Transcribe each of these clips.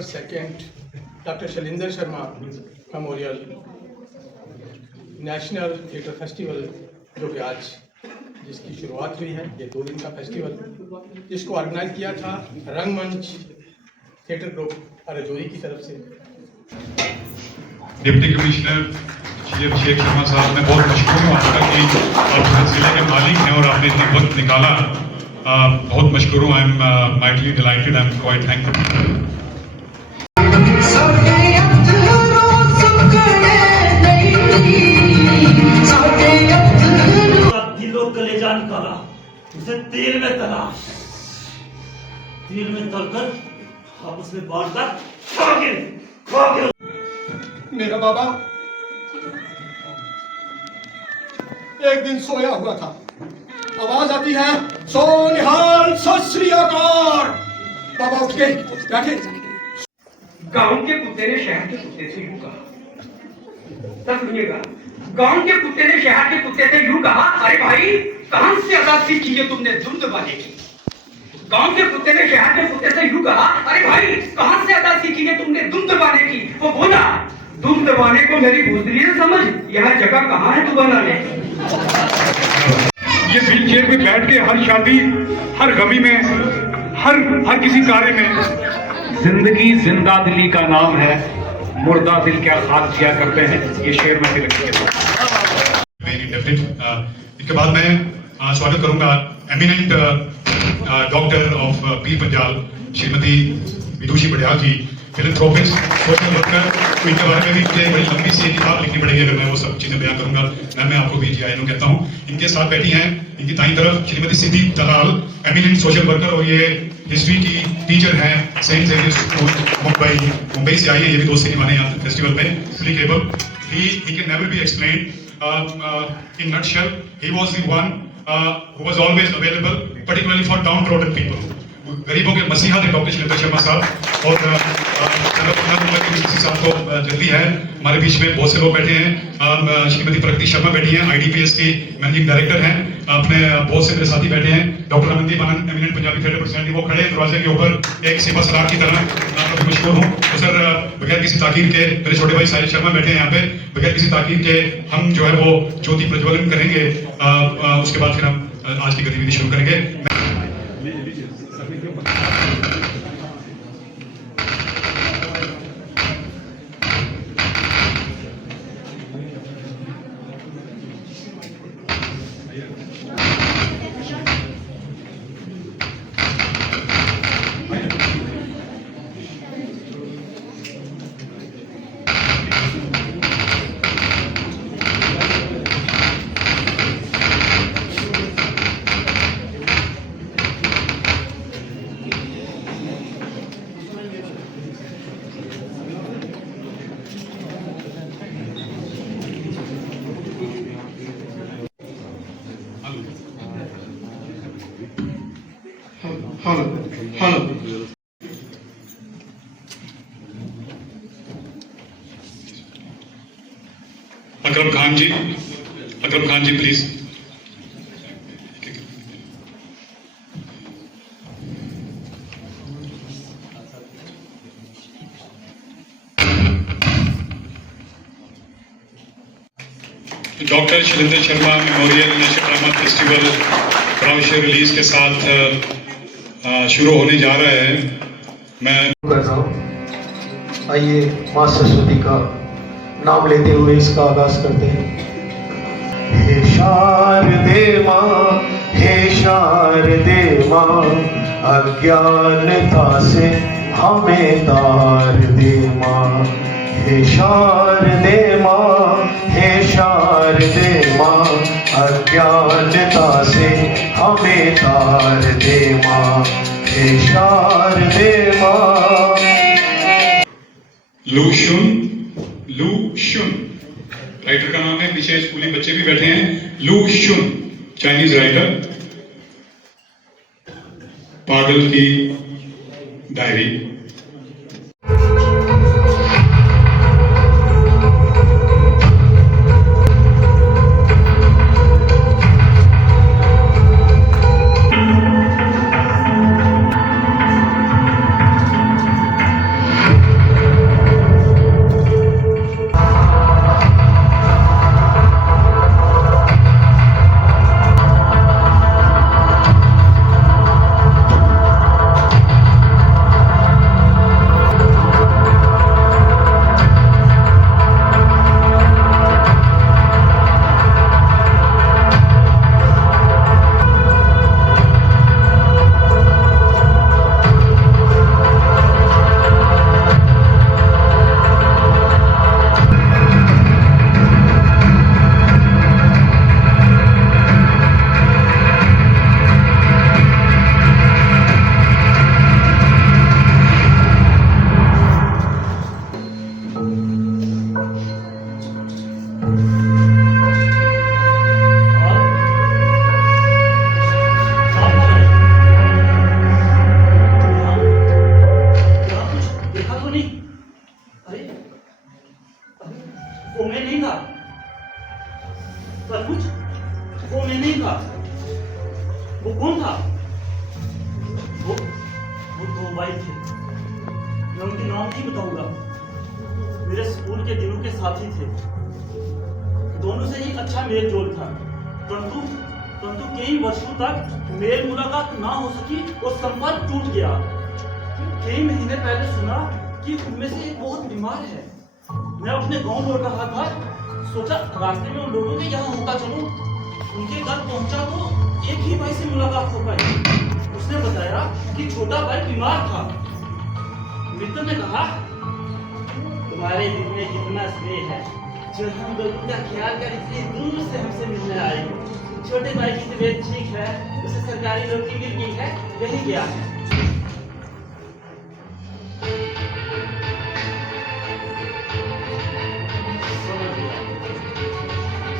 नवंबर 2 doctor Shailendra Sharma memorial national theatre festival जो कि आज जिसकी शुरुआत हुई है, ये 2 दिन का फेस्टिवल जिसको ऑर्गेनाइज किया था रंगमंच थिएटर ग्रुप हरजोई की तरफ से। डिप्टी कमिश्नर श्री अभिषेक शर्मा साहब, मैं बहुत मशहूर हूँ आपका कि आप जिले के मालिक हैं और आपने इतना वक्त निकाला, बहुत मशहूर हूँ। I am mightily delighted, I am quite thankful. कलेजा निकाला, उसे तेल में तला, तेल में तलकर आप उसमें बांटकर खा गए। मेरा बाबा एक दिन सोया हुआ था, आवाज आती है, सो निहाल सत श्री अकाल। बाबा उठ के बैठे। गांव के कुत्ते ने शहर के कुत्ते से यूं कहा, तब सुनिएगा, गांव के कुत्ते ने शहर के कुत्ते से यूं कहा, अरे भाई कहां से अदा सीखी है तुमने धुंध बाने की। गांव के कुत्ते ने शहर के कुत्ते से यूं कहा, अरे भाई कहां से अदा सीखी है तुमने धुंध बाने की। वो बोला, धुंध बाने को मेरी भूतली से समझ, यह जगह कहां है तू बनाने की। ये व्हील चेयर पे बैठ के हर शादी, हर गमी में, हर किसी कार्य में, जिंदगी जिंदा दिली का नाम है, मुर्दा दिल क्या खाक किया करते हैं, ये शेर में लिख के। इसके बाद मैं स्वागत करूंगा eminent doctor of Pir Panjal Shrimati Vidushi बड़ियाल ji, philanthropist, social worker. तो इनके बारे में भी मुझे बड़ी लंबी सी किताब लिखनी पड़ेगी अगर मैं वो सब चीजें बयान करूंगा। मैं आपको भी जी आई कहता हूँ। इनके साथ बैठी हैं इनकी दाईं तरफ श्रीमती सिद्धि दलाल, एमिनेंट सोशल वर्कर, और ये हिस्ट्री की टीचर हैं सेंट जेवियर स्कूल मुंबई से आई है। ये भी 2 सिनेमा ने यहाँ फेस्टिवल में applicable. He can never be explained. In nutshell, he was the one who was always available, particularly for downtrodden people. गरीबों के मसीहा थे डॉक्टर शैलेंद्र शर्मा साहब। और किसी साहब को जल्दी है, हमारे बीच में बहुत से लोग बैठे हैं। श्रीमती प्रगति शर्मा बैठी हैं, IDPS की मैनेजिंग डायरेक्टर हैं। अपने बहुत से मेरे साथी बैठे हैं, डॉक्टर अमनदीप आनंद, एमिनेंट पंजाबी थिएटर पर्सनैलिटी, वो खड़े हैं दरवाजे के ऊपर एक सेवा सलार की तरह। मैं मशहूर हूँ। तो सर बगैर किसी ताकीर के मेरे छोटे भाई साहिल शर्मा बैठे हैं यहाँ पे, बगैर किसी ताकीर के हम जो है वो ज्योति प्रज्वलन करेंगे। उसके बाद फिर हम आज की गतिविधि शुरू करेंगे। Hello Akram Khan ji please. Doctor Shailendra Sharma memorial national drama festival brochure release के साथ शुरू होने जा रहा है। मैं कर रहा हूँ। आइए माँ सरस्वती का नाम लेते हुए इसका आगाज करते हैं। हे शारदे माँ, हे शारदे माँ, अज्ञानता से हमें तार दे माँ। हे शारदे माँ, हे शारदे माँ, अज्ञानता से हमें तार दे माँ। हे शारदे माँ। लू शुन राइटर का नाम है, पीछे स्कूली बच्चे भी बैठे हैं। लू शुन चाइनीज राइटर। पागल की डायरी। तो नहीं? अरे वो मैं नहीं था, सचमुच वो मैं नहीं था। वो कौन था? वो दो भाई थे, मैं उनके नाम नहीं बताऊंगा। मेरे स्कूल के दिनों के साथी थे, दोनों से ही अच्छा मेल जोल था, परंतु कई वर्षों तक मेल मुलाकात ना हो सकी और संपर्क टूट गया। कई महीने पहले सुना कि उनमें से एक बहुत बीमार है। मैं अपने गांव लौट रहा था, सोचा रास्ते में उन लोगों के यहाँ होता चलूं। उनके घर पहुंचा तो एक ही भाई से मुलाकात हो पाई। उसने बताया कि छोटा भाई बीमार था। मित्र ने कहा, तुम्हारे दिल में कितना स्नेह है, जो हम लोगों का ख्याल कर इतनी दूर से हमसे मिलने आए हो। छोटे भाई की तबीयत ठीक है, उसे सरकारी नौकरी मिल गई है, यही गया है।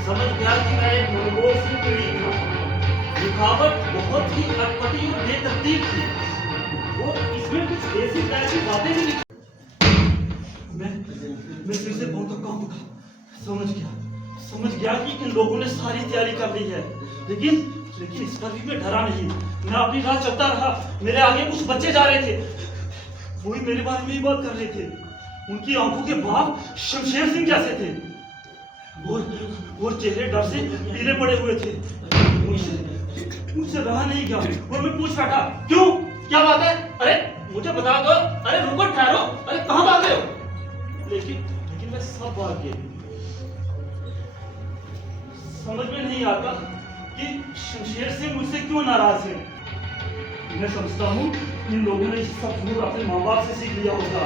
समझ गया कि मैं एक मनोरोग से पीड़ित था। लिखावट बहुत ही अटपटी और बेतरतीब थी। वो इसमें कुछ ऐसी तरह की बातें भी लिखी। मैं फिर से बहुत थका हुआ था। समझ गया कि इन लोगों ने सारी तैयारी कर ली है, लेकिन इस पर भी मैं डरा नहीं। मैं अपनी राह चलता रहा। मेरे आगे कुछ बच्चे जा रहे थे, वही मेरे बारे में ही बात कर रहे थे। उनकी आंखों के भाव शमशेर सिंह जैसे थे और चेहरे डर से पीले पड़े हुए थे। मुझसे रहा नहीं गया और मैं पूछ बैठा, क्यों, क्या बात है? अरे मुझे बता दो। अरे रुको, ठहरो। अरे कहाँ भाग रहे हो? लेकिन मैं सब भाग गया। समझ में नहीं आता कि शमशेर सिंह मुझसे क्यों नाराज है। मैं समझता हूँ इन लोगों ने सब जरूर अपने माँ बाप से सीख लिया होगा।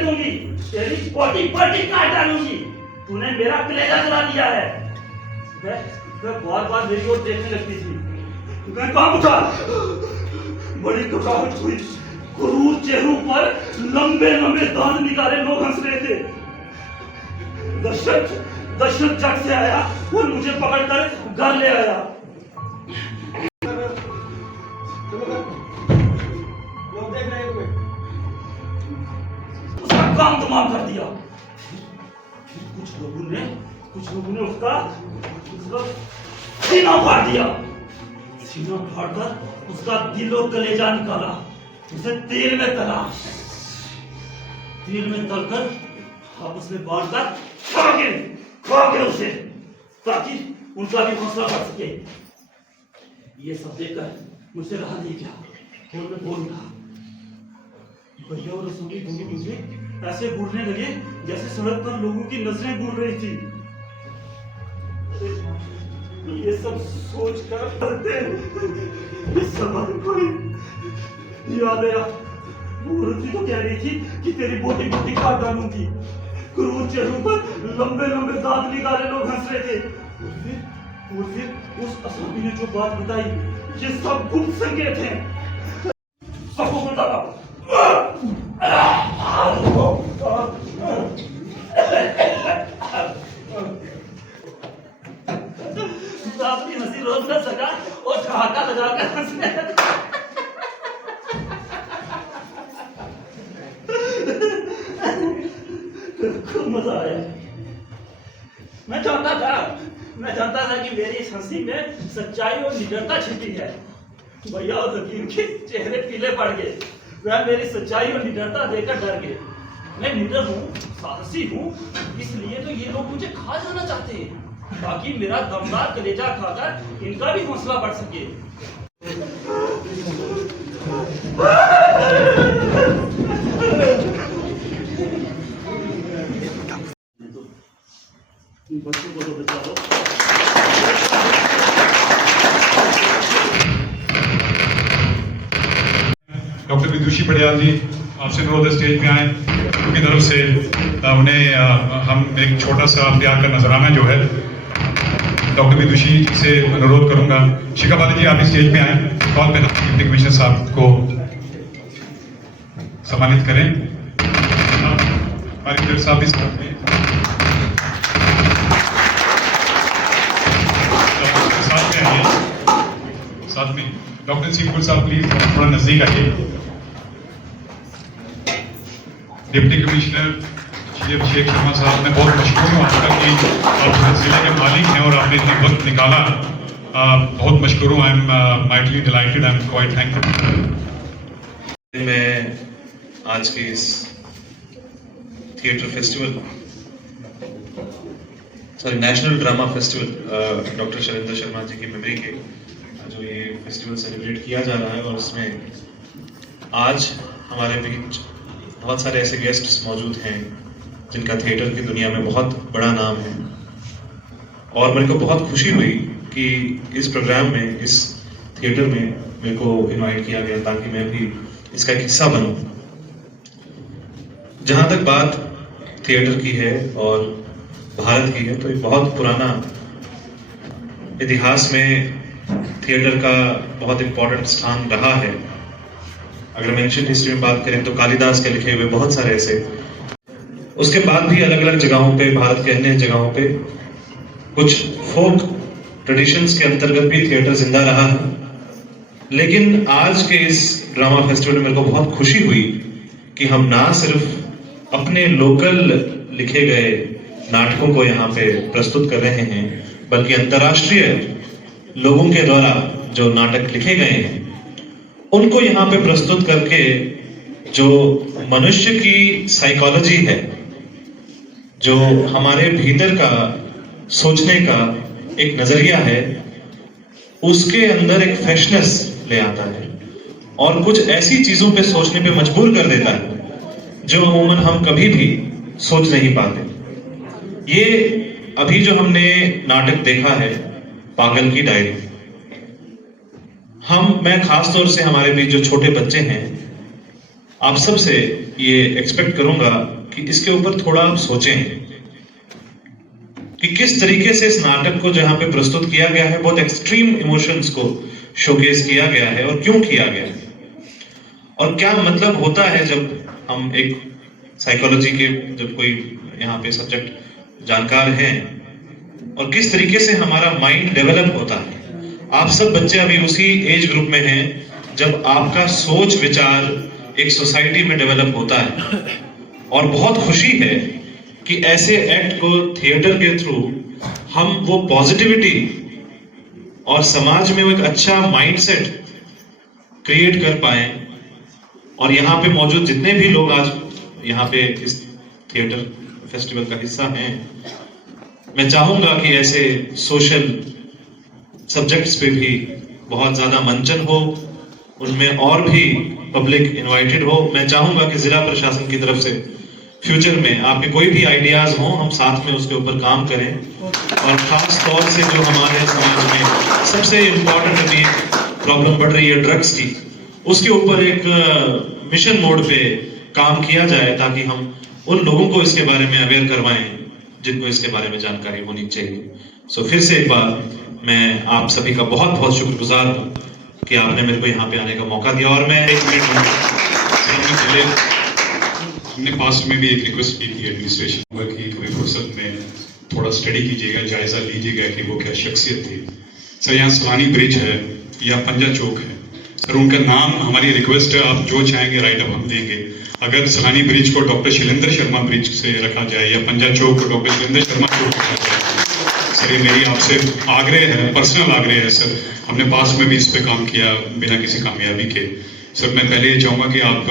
दूंगी, तेरी पोटी काट डालूंगी। तूने मेरा कलेजा जला दिया है। वह बार मेरी ओर देखने लगती थी। मैं काम उठा, बड़ी थकावट हुई। क्रूर चेहरों पर लंबे दांत निकाले लोग हंस रहे थे। दशरथ जग से आया और मुझे पकड़कर घर ले आया। उसका काम तमाम कर दिया। फिर कुछ लोगों ने उसका सीना फाड़ दिया। सीना फाड़कर उसका दिल और कलेजा निकाला। उसे तेल में तलकर आपस में बांटकर खा गए उसे, ताकि उनका भी हौसला बढ़ सके। ये सब देखकर मुझसे रहा नहीं गया और मैं बोल उठा। भैया और रसूली दोनों मुझे ऐसे घूरने लगे जैसे सड़क पर लोगों की नजरें घूर रही थी। ये सब सोचकर इस समय कोई याद आया। मूर्ति तो कह रही थी कि तेरी बोटी काट डालूंगी। क्रूर चेहरों पर लंबे दांत निकाले लोग हंस रहे थे। और फिर उस असामी ने जो बात बताई, ये सब गुप्त संकेत हैं। सबको बता रहा। अपनी हंसी रोक न सका और ठहाका लगाकर हंसने लगा। खूब मजा आया। मैं जानता था कि मेरी इस हंसी में सच्चाई और निडरता छिपी है। भैया और हकीम के चेहरे पीले पड़ गए। वह मेरी सच्चाई और निडरता देखकर डर गए। मैं निडर हूँ, साहसी हूँ, इसलिए तो ये लोग मुझे खा जाना चाहते हैं, ताकि मेरा दमदार कलेजा खाकर इनका भी हौसला बढ़ सके। बच्चों को तो बचा दो। डॉक्टर विदुषी पटियाल जी, आपसे अनुरोध है स्टेज पे आए। उनकी तरफ से उन्हें हम एक छोटा सा प्यार का नजराना जो है डॉक्टर विदुषी जी से अनुरोध करूंगा। शिखा बाली जी, आप स्टेज पे आए। कॉल पे डिप्टी कमिश्नर साहब को सम्मानित करें। हमारे साहब भी साथ में साथ में डॉक्टर सीपुर साहब प्लीज थोड़ा नजदीक आइए। डिप्टी कमिश्नर श्री अभिषेक शर्मा साहब, मैं बहुत मशहूर हूँ आपका कि आप जिले के मालिक हैं और आपने इतना वक्त निकाला, बहुत मशहूर हूँ। I am mightily delighted, I am quite thankful. मैं आज के इस theatre festival, national drama festival doctor Shailendra Sharma ji की मेमोरी के जो ये फेस्टिवल सेलिब्रेट किया जा रहा है, और इसमें आज हमारे बीच बहुत सारे ऐसे गेस्ट्स मौजूद हैं जिनका थिएटर की दुनिया में बहुत बड़ा नाम है, और मेरे को बहुत खुशी हुई कि इस प्रोग्राम में, इस थिएटर में मेरे को इनवाइट किया गया ताकि मैं भी इसका एक हिस्सा बनूं। जहां तक बात थिएटर की है और भारत की है, तो एक बहुत पुराना इतिहास में थिएटर का बहुत इंपॉर्टेंट स्थान रहा है। अगर हम एंशिएंट हिस्ट्री में बात करें तो कालिदास के लिखे हुए बहुत सारे ऐसे, उसके बाद भी अलग अलग जगहों पे, भारत के अन्य जगहों पे कुछ फोक ट्रेडिशंस के अंतर्गत भी थिएटर जिंदा रहा है। लेकिन आज के इस ड्रामा फेस्टिवल में मेरे को बहुत खुशी हुई कि हम ना सिर्फ अपने लोकल लिखे गए नाटकों को यहाँ पे प्रस्तुत कर रहे हैं, बल्कि अंतर्राष्ट्रीय लोगों के द्वारा जो नाटक लिखे गए हैं उनको यहाँ पे प्रस्तुत करके जो मनुष्य की साइकोलॉजी है, जो हमारे भीतर का सोचने का एक नजरिया है, उसके अंदर एक फ्रेशनेस ले आता है और कुछ ऐसी चीजों पे सोचने पे मजबूर कर देता है जो अमूमन हम कभी भी सोच नहीं पाते। ये अभी जो हमने नाटक देखा है पागल की डायरी, मैं खास तौर से हमारे बीच जो छोटे बच्चे हैं, आप सबसे ये एक्सपेक्ट करूंगा कि इसके ऊपर थोड़ा आप सोचें कि किस तरीके से इस नाटक को जहां पे प्रस्तुत किया गया है, बहुत एक्सट्रीम इमोशंस को शोकेस किया गया है, और क्यों किया गया है, और क्या मतलब होता है जब हम एक साइकोलॉजी के, जब कोई यहाँ पे सब्जेक्ट जानकार हैं, और किस तरीके से हमारा माइंड डेवलप होता है। आप सब बच्चे अभी उसी एज ग्रुप में हैं जब आपका सोच विचार एक सोसाइटी में डेवलप होता है, और बहुत खुशी है कि ऐसे एक्ट को थिएटर के थ्रू हम वो पॉजिटिविटी और समाज में वो एक अच्छा माइंडसेट क्रिएट कर पाए। और यहाँ पे मौजूद जितने भी लोग आज यहाँ पे इस थिएटर फेस्टिवल का हिस्सा हैं, मैं चाहूंगा कि ऐसे सोशल सब्जेक्ट्स पे भी बहुत ज्यादा मंचन हो, उनमें और भी पब्लिक इनवाइटेड हो। मैं चाहूंगा कि जिला प्रशासन की तरफ से फ्यूचर में आपके कोई भी आइडियाज हो, हम साथ में उसके ऊपर काम करें, और खास तौर से जो हमारे समाज में सबसे इम्पोर्टेंट अभी प्रॉब्लम बढ़ रही है ड्रग्स की, उसके ऊपर एक मिशन मोड पे काम किया जाए ताकि हम उन लोगों को इसके बारे में अवेयर करवाएं जिनको इसके बारे में जानकारी होनी चाहिए। सो फिर से एक बार मैं आप सभी का बहुत बहुत शुक्रगुजार हूँ कि आपने मेरे को यहाँ पे आने का मौका दिया। और मैं एक मिनट हमने पास्ट में भी एक रिक्वेस्ट की थी एडमिनिस्ट्रेशन की, कभी फुर्सत में थोड़ा स्टडी कीजिएगा, जायजा लीजिएगा कि वो क्या शख्सियत थी। सर यहाँ सलानी ब्रिज है या पंजा चौक है, सर उनका नाम, हमारी रिक्वेस्ट है, आप जो चाहेंगे राइट अप हम देंगे। अगर सलानी ब्रिज को डॉक्टर शैलेंद्र शर्मा ब्रिज से रखा जाए या पंजा चौक को डॉक्टर शैलेंद्र शर्मा चौक रखा जाए, सर ये मेरी आपसे आग्रह है, पर्सनल आग्रह है सर। हमने पास में भी इस पे काम किया बिना किसी कामयाबी के। सर मैं पहले ये चाहूंगा कि आप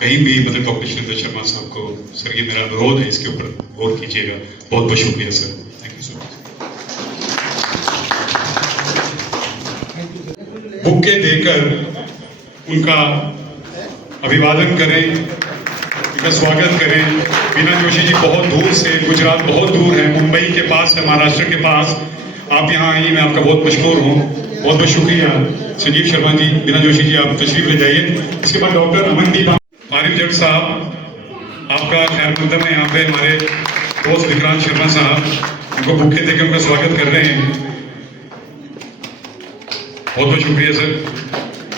कहीं भी मतलब डॉक्टर शैलेंद्र शर्मा साहब को, सर ये मेरा अनुरोध है, इसके ऊपर गौर कीजिएगा। बहुत बहुत शुक्रिया sir, thank you so much. Bouquet देकर उनका अभिवादन करें, उनका स्वागत करें। बीना जोशी जी बहुत दूर से, गुजरात बहुत दूर है, मुंबई के पास है, महाराष्ट्र के पास, आप यहाँ आई, मैं आपका बहुत मशहूर हूँ, बहुत बहुत शुक्रिया। संजीव शर्मा जी, बीना जोशी जी आप तशरीफ ले जाइए। इसके बाद डॉक्टर अमनदीप आरिफ जट साहब, आपका खैर मकदम है यहाँ पे। हमारे दोस्त विक्रांत शर्मा साहब, उनको बुक्के देकर उनका स्वागत कर रहे हैं, बहुत बहुत शुक्रिया सर।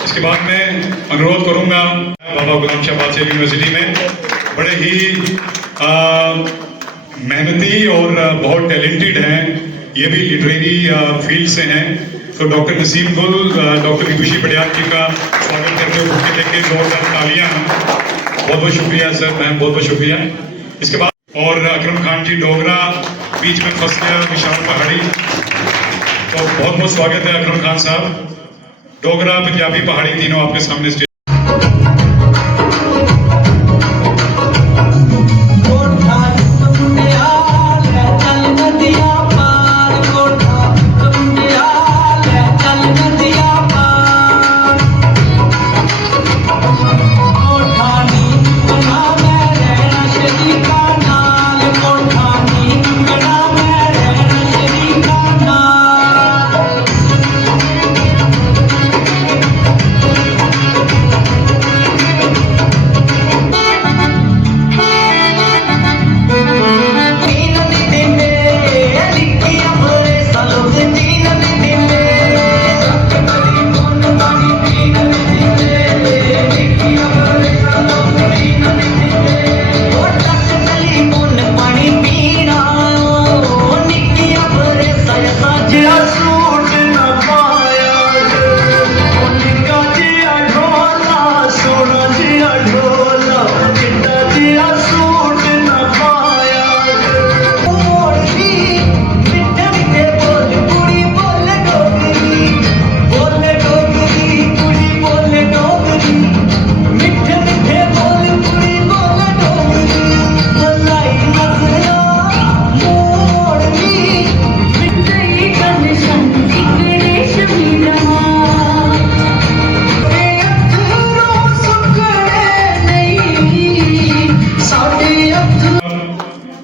इसके बाद मैं अनुरोध करूंगा, बाबा गुलाम शाह बादशाह यूनिवर्सिटी में बड़े ही मेहनती और बहुत टैलेंटेड हैं ये भी लिटरेरी फील्ड से हैं। तो डॉक्टर नसीम गुल, डॉक्टर विदुषी बड़ियाल जी का स्वागत करते हुए बुके लेके जोरदार तालियां। बहुत बहुत शुक्रिया सर, मैम, बहुत बहुत शुक्रिया। इसके बाद और अकरम खान जी डोगरा, बीच में फंस गया विशाल पहाड़ी। तो बहुत बहुत स्वागत है अकरम खान साहब। डोगरा, पंजाबी, पहाड़ी तीनों आपके सामने स्टेज।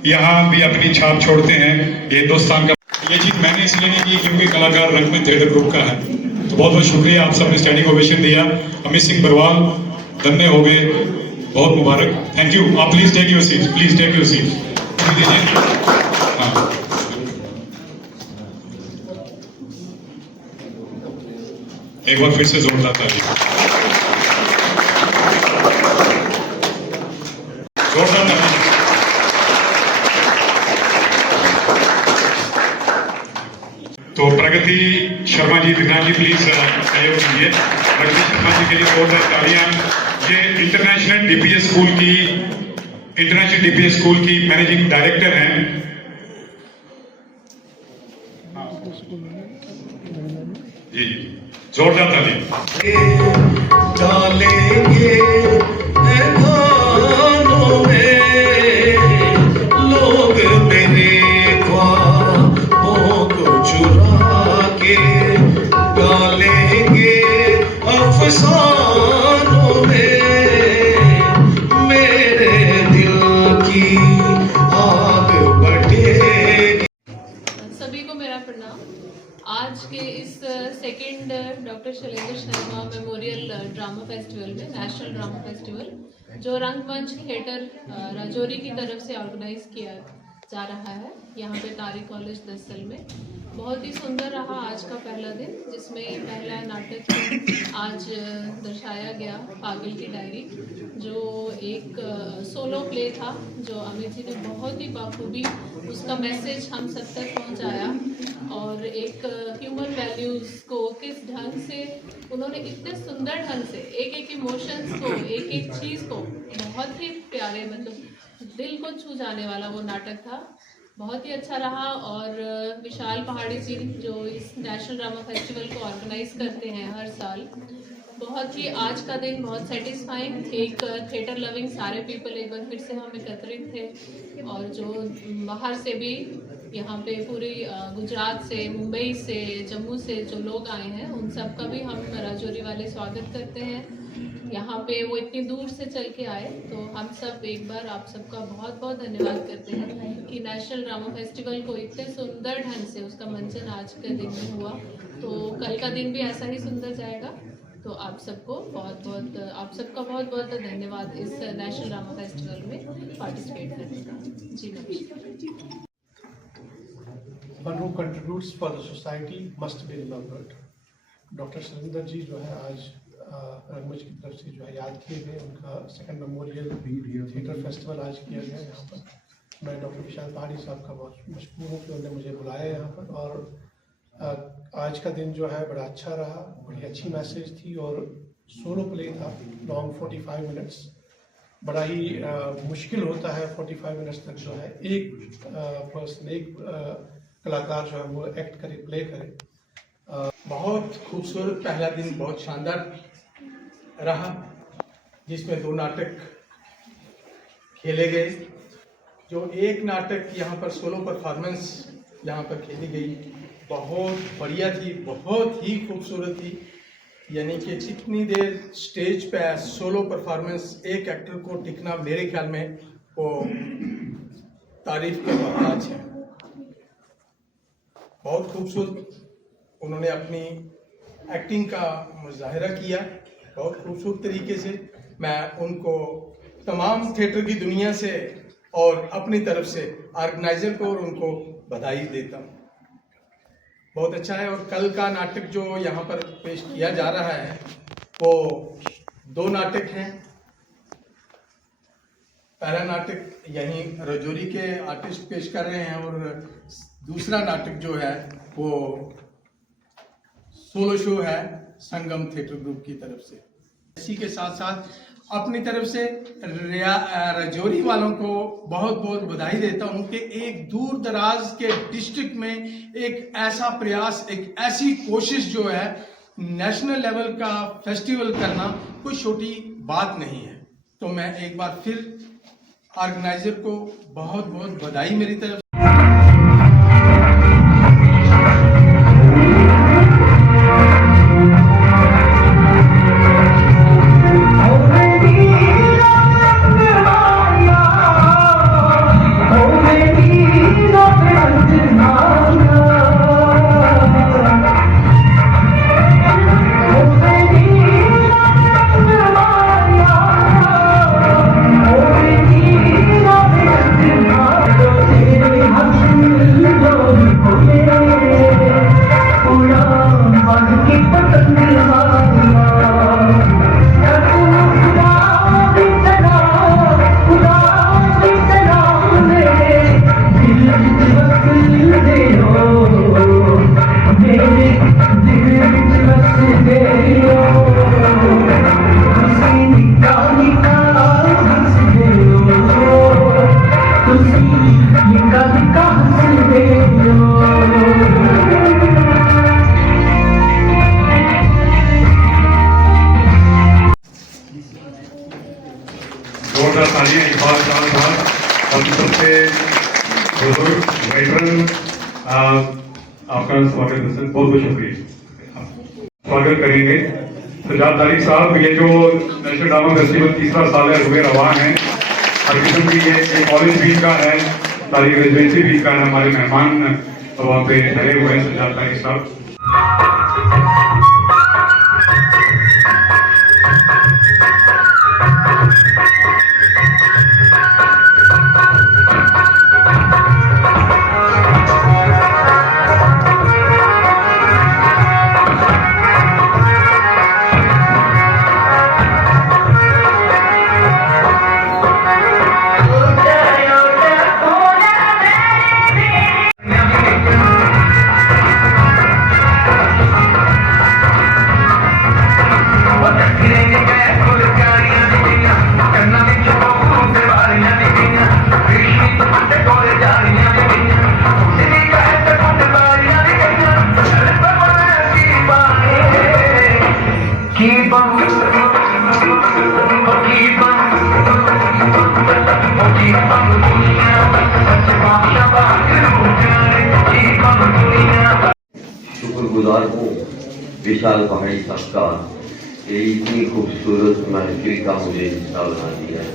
यहाँ भी अपनी छाप छोड़ते हैं। ये हिंदुस्तान का, ये चीज मैंने इसलिए नहीं की क्योंकि कलाकार रंगमंच थिएटर ग्रुप का है। तो बहुत बहुत शुक्रिया, आप सबने स्टैंडिंग ओवेशन दिया। अमित सिंह बरवाल धन्य हो गए, बहुत मुबारक, थैंक यू। आप please take your seat, please take your seat. हाँ, एक बार फिर से जोरदार तालियां, जोरदार तालियां। तो प्रगति शर्मा जी, विज्ञान जी, प्लीज सहयोग कीजिए प्रगति शर्मा जी के लिए जोरदार तालियां। ये इंटरनेशनल डीपीएस स्कूल की मैनेजिंग डायरेक्टर हैं। जी, जोरदार तालियां। डालेंगे गानों में लोग मेरे ख्वाबों को चुरा के, डालेंगे अफसानों में मेरे दिल की आग बढ़ेगी। सभी को मेरा प्रणाम। आज के इस second doctor Shailendra Sharma memorial drama festival में, नेशनल ड्रामा फेस्टिवल, जो रंगमंच थिएटर राजौरी की तरफ से ऑर्गेनाइज किया जा रहा है यहाँ पे तारी कॉलेज दसल में, बहुत ही सुंदर रहा आज का पहला दिन, जिसमें पहला नाटक आज दर्शाया गया पागल की डायरी, जो एक सोलो प्ले था, जो अमित जी ने बहुत ही बाखूबी उसका मैसेज हम सब तक पहुंचाया, और एक ह्यूमन वैल्यूज़ को किस ढंग से उन्होंने इतने सुंदर ढंग से एक एक इमोशंस को, एक एक चीज़ को बहुत ही प्यारे, मतलब दिल को छू जाने वाला वो नाटक था। बहुत ही अच्छा रहा। और विशाल पहाड़ी जी, जो इस नेशनल ड्रामा फेस्टिवल को ऑर्गेनाइज करते हैं हर साल, बहुत ही आज का दिन बहुत सेटिस्फाइंग। एक थिएटर लविंग सारे पीपल एक बार फिर से हम एकत्रित थे, और जो बाहर से भी यहाँ पे पूरी गुजरात से, मुंबई से, जम्मू से जो लोग आए हैं, उन सब का भी हम राजौरी वाले स्वागत करते हैं। यहाँ पे वो इतनी दूर से चल के आए, तो हम सब एक बार आप सबका बहुत बहुत धन्यवाद करते हैं कि नेशनल ड्रामा फेस्टिवल को इतने सुंदर ढंग से उसका मंचन आज के दिन में हुआ, तो कल का दिन भी ऐसा ही सुंदर जाएगा। तो आप सबको आप सबका बहुत बहुत धन्यवाद इस नेशनल ड्रामा फेस्टिवल में पार्टिसिपेट करने का। जी नमस्कार। One who contributes for the society must be remembered. Doctor Shailendra ji जो है आज रंगमंच की तरफ से जो है याद किए गए, उनका सेकंड मेमोरियल थिएटर फेस्टिवल आज किया गया यहाँ पर। मैं डॉक्टर विशाल पहाड़ी साहब का बहुत मशहूर हूँ कि उन्होंने मुझे बुलाया यहाँ पर। और आज का दिन जो है बड़ा अच्छा रहा, बड़ी अच्छी मैसेज थी और सोलो प्ले था, लॉन्ग 45 मिनट्स। बड़ा ही मुश्किल होता है 45 मिनट्स तक जो है एक पर्सन, एक कलाकार जो है वो एक्ट करे, प्ले करे। बहुत खूबसूरत पहला दिन, बहुत शानदार रहा, जिसमें 2 नाटक खेले गए। जो एक नाटक यहाँ पर सोलो परफॉर्मेंस यहाँ पर खेली गई, बहुत बढ़िया थी, बहुत ही खूबसूरत थी। यानी कि जितनी देर स्टेज पे सोलो परफॉर्मेंस एक एक्टर को टिकना, मेरे ख्याल में वो तारीफ के मोहताज है। बहुत खूबसूरत उन्होंने अपनी एक्टिंग का मुजाहिरा किया, बहुत खूबसूरत तरीके से। मैं उनको तमाम थिएटर की दुनिया से और अपनी तरफ से ऑर्गेनाइजर को और उनको बधाई देता हूँ। बहुत अच्छा है। और कल का नाटक जो यहाँ पर पेश किया जा रहा है वो 2 नाटक हैं। पहला नाटक यहीं रजौरी के आर्टिस्ट पेश कर रहे हैं और दूसरा नाटक जो है वो सोलो शो है संगम थिएटर ग्रुप की तरफ से। इसी के साथ साथ अपनी तरफ से रजौरी वालों को बहुत बहुत बधाई देता हूं कि एक दूर दराज के डिस्ट्रिक्ट में एक ऐसा प्रयास, एक ऐसी कोशिश जो है नेशनल लेवल का फेस्टिवल करना कोई छोटी बात नहीं है। तो मैं एक बार फिर ऑर्गेनाइजर को बहुत बहुत बधाई मेरी तरफ से। आपका स्वागत बहुत बहुत शुक्रिया। स्वागत करेंगे सजाद तारिक साहब। ये जो नेशनल ड्रामा फेस्टिवल 3रा साल है हुए रवान है, हर किस्म की ये कॉलेज भी का है, सारी रेजिडेंसी भी का है। हमारे मेहमान वहाँ पे ठहरे हुए हैं सजाद तारिक साहब। शुक्रगुजार हूँ विशाल पहाड़ी साहब का ये इतनी खूबसूरत महफिल का मुझे हिस्सा बना दिया है।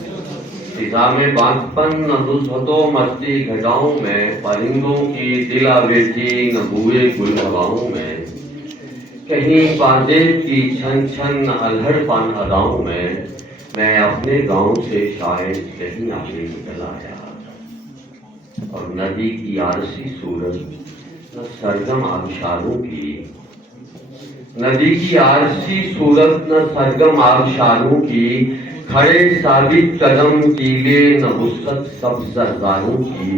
में बांधपन न दुसतो मस्ती घटाओं में, परिंदों की दिल आवेशी न हुए गुल हवाओं में, कहीं बांदेर की छन छन अल्हड़पन अदाओं में, मैं अपने गांव से शायद कहीं आगे निकल आया। और नदी की आरसी सूरत न सरगम आबशारों की, नदी की आरसी सूरत न सरगम आबशारों की, खड़े साबित कदम कीले नबुसत सब सरदारों की,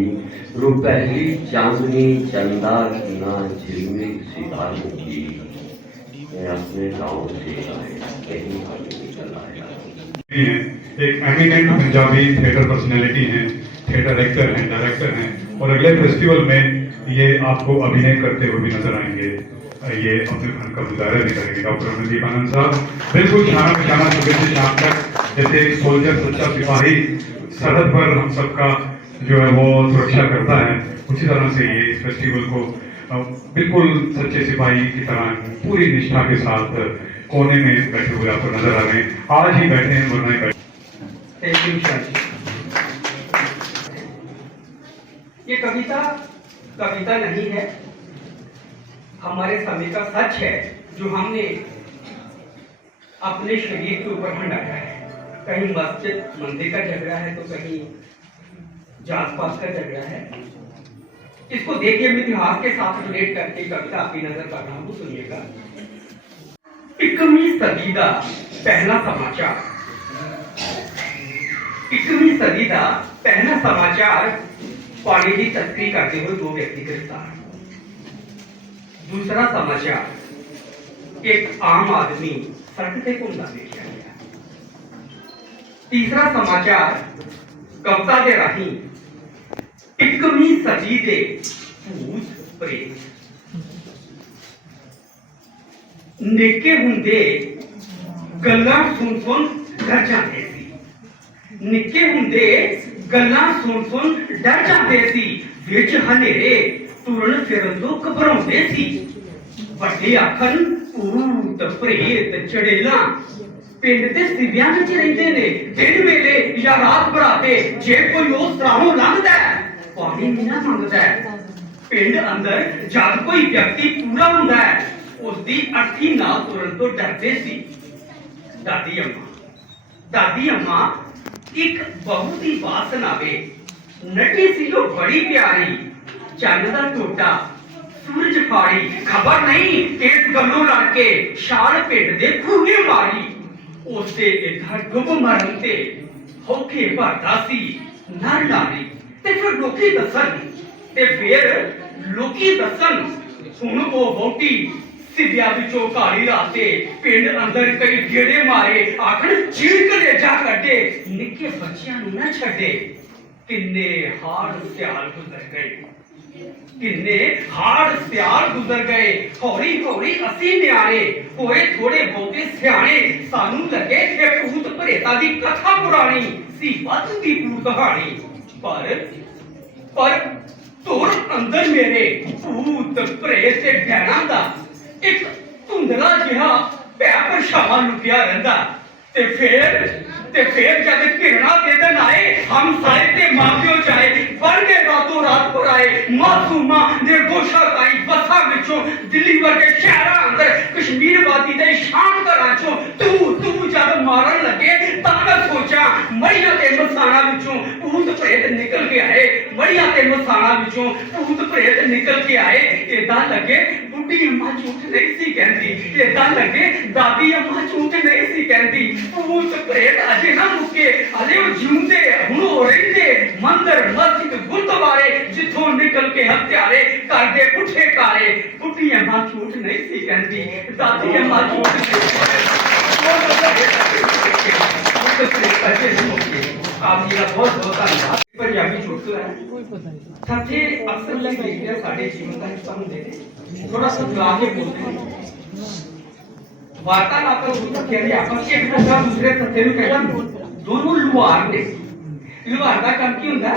रुपहली चांदनी चंदा कीना झिलमिल सितारों की। मैं अपने गांव से कहीं निकल आया। एक एमिनेंट पंजाबी थिएटर पर्सनैलिटी हैं, थिएटर एक्टर हैं, डायरेक्टर हैं और अगले फेस्टिवल में ये आपको अभिनय करते हुए भी नजर आएंगे। ये अपने फन का मुजाहरा भी करेंगे। डॉक्टर अमनदीप आनंद साहब बिल्कुल शाना बशाना सुबह से शाम तक जैसे एक सोल्जर सच्चा सिपाही सरहद पर हम सबका जो है वो सुरक्षा करता है, उसी तरह से ये इस फेस्टिवल को बिल्कुल सच्चे सिपाही की तरह पूरी निष्ठा के साथ कोने में बैठे हुए आपको नजर आ रहे हैं। आज ही बैठे हैं वरना ही बैठे। ये कविता नहीं है, हमारे समय का सच है जो हमने अपने शरीर के ऊपर हंडाया है। कहीं मस्जिद मंदिर का झगड़ा है तो कहीं जात पात का झगड़ा है। इसको देखिए, हम इतिहास के साथ रिलेट करके कविता आपकी नजर कर रहा हूं, सुनिएगा। 21वीं सदी का पहला समाचार, 21वीं सदी का पहला समाचार, पानी की तस्करी करते हुए 2 व्यक्ति गिरफ्तार। दूसरा समाचार, एक आम आदमी सड़क से घूमता देखा गया। तीसरा समाचार, कविता के राही 21वीं सदी के भूत प्रेत निके हुंदे गल्लां सुन डर जाते सी। निके हुंदे गल्लां सुन डर जाते सी। विच हनेरे तुरन फिरन तो घबराउंदे सी। ਵੱਡੇ ਆਖਣ ਭੂਤ ਪ੍ਰੇਤ ਚੜੇਲਾਂ ਪਿੰਡ ਦੇ ਸਿਵਿਆਂ ਵਿੱਚ ਰਹਿੰਦੇ ਨੇ। ਦਿਨ ਵੇਲੇ ਜਾਂ ਰਾਤ ਬਰਾਤੇ ਜੇ ਕੋਈ ਉਸ ਰਾਹੋਂ ਲੰਘਦਾ ਪਾਣੀ ਨਾ ਮੰਗਦਾ। ਪਿੰਡ ਅੰਦਰ ਜਦ ਕੋਈ ਵਿਅਕਤੀ ਪੂਰਾ ਹੁੰਦਾ ਉਸ ਦੀ ਅੱਖੀ ਨਾਲ ਤੁਰਨ ਤੋਂ ਡਰਦੇ ਸੀ। ਦਾਦੀ ਅੰਮਾ ਇੱਕ ਬਹੁਤ ਹੀ ਬਾਤ ਸੁਣਾਵੇ। ਨੱਡੀ ਸੀ ਉਹ ਬੜੀ ਪਿਆਰੀ, ਚੰਨ ਦਾ ਟੋਟਾ सूरज फाड़ी। खबर नहीं इस गलों लड़के शाल पिंड दे खूहे मारी। उससे इधर डुब मरन ते होके भरदा सी नर नारी। ते फिर लोकी दसन हुण वो वोटी सिविया विचों काली राते पिंड अंदर कई गेड़े मारे। आखन चीर कलेजा कड्डे निक्के बच्चियां नूं ना छड्डे। किन्ने हाड़ सियाल गुजर गए, किन्ने हाड़ सियाल गुजर गए। हौली हौली असी न्यारे होए थोड़े बहुते सियाने। सानू लगे ये भूत प्रेता दी कथा पुरानी सी बदती पूर कहानी। पर तुर अंदर मेरे भूत प्रेत ते डैणां दा एक धुंधला जिहा भै परछावां लुकिया रहिंदा। ते फिर जब घिरना दे दिन आए हम सारे ते मां प्यो जाए बन के रातों रात पर आए। मासूमा ने गोशा काई बसा विचों दिल्ली वर्गे शहरां अंदर कश्मीर वादी दे शान घरां चों तू जब मारन लगे तां मैं सोचा मड़ियां ते मसाणा विचों भूत प्रेत निकल के आए। मड़ियां ते मसाणा विचों भूत प्रेत निकल के आए। इदां लगे बुढ़ी अम्मा झूठ नहीं सी कहंदी, इदां लगे दादी अम्मा झूठ नहीं सी कहंदी। भूत प्रेत अजे ना मुके, अजे वो जिउंदे हुण हो रहिंदे। मंदिर मस्जिद गुरुद्वारे जिथों निकल के हत्यारे करदे पुठे कारे। बुढ़ी अम्मा झूठ नहीं सी कहंदी, दादी अम्मा झूठ नहीं सी कहंदी। आप जी का बहुत बहुत धन्यवाद। पंजाबी छोटू है सच्चे अक्सर लोग देखते हैं साढ़े जीवन का हिस्सा होते हैं। थोड़ा सा गा के बोलते हैं वार्तालाप का रूप रखिया गया। आपस एक दूसरा दूसरे तथ्य ਨੂੰ ਕਹਿੰਦਾ ਦੋਨੋਂ ਲੁਹਾਰ ਨੇ। ਲੁਹਾਰ ਦਾ ਕੰਮ ਕੀ ਹੁੰਦਾ?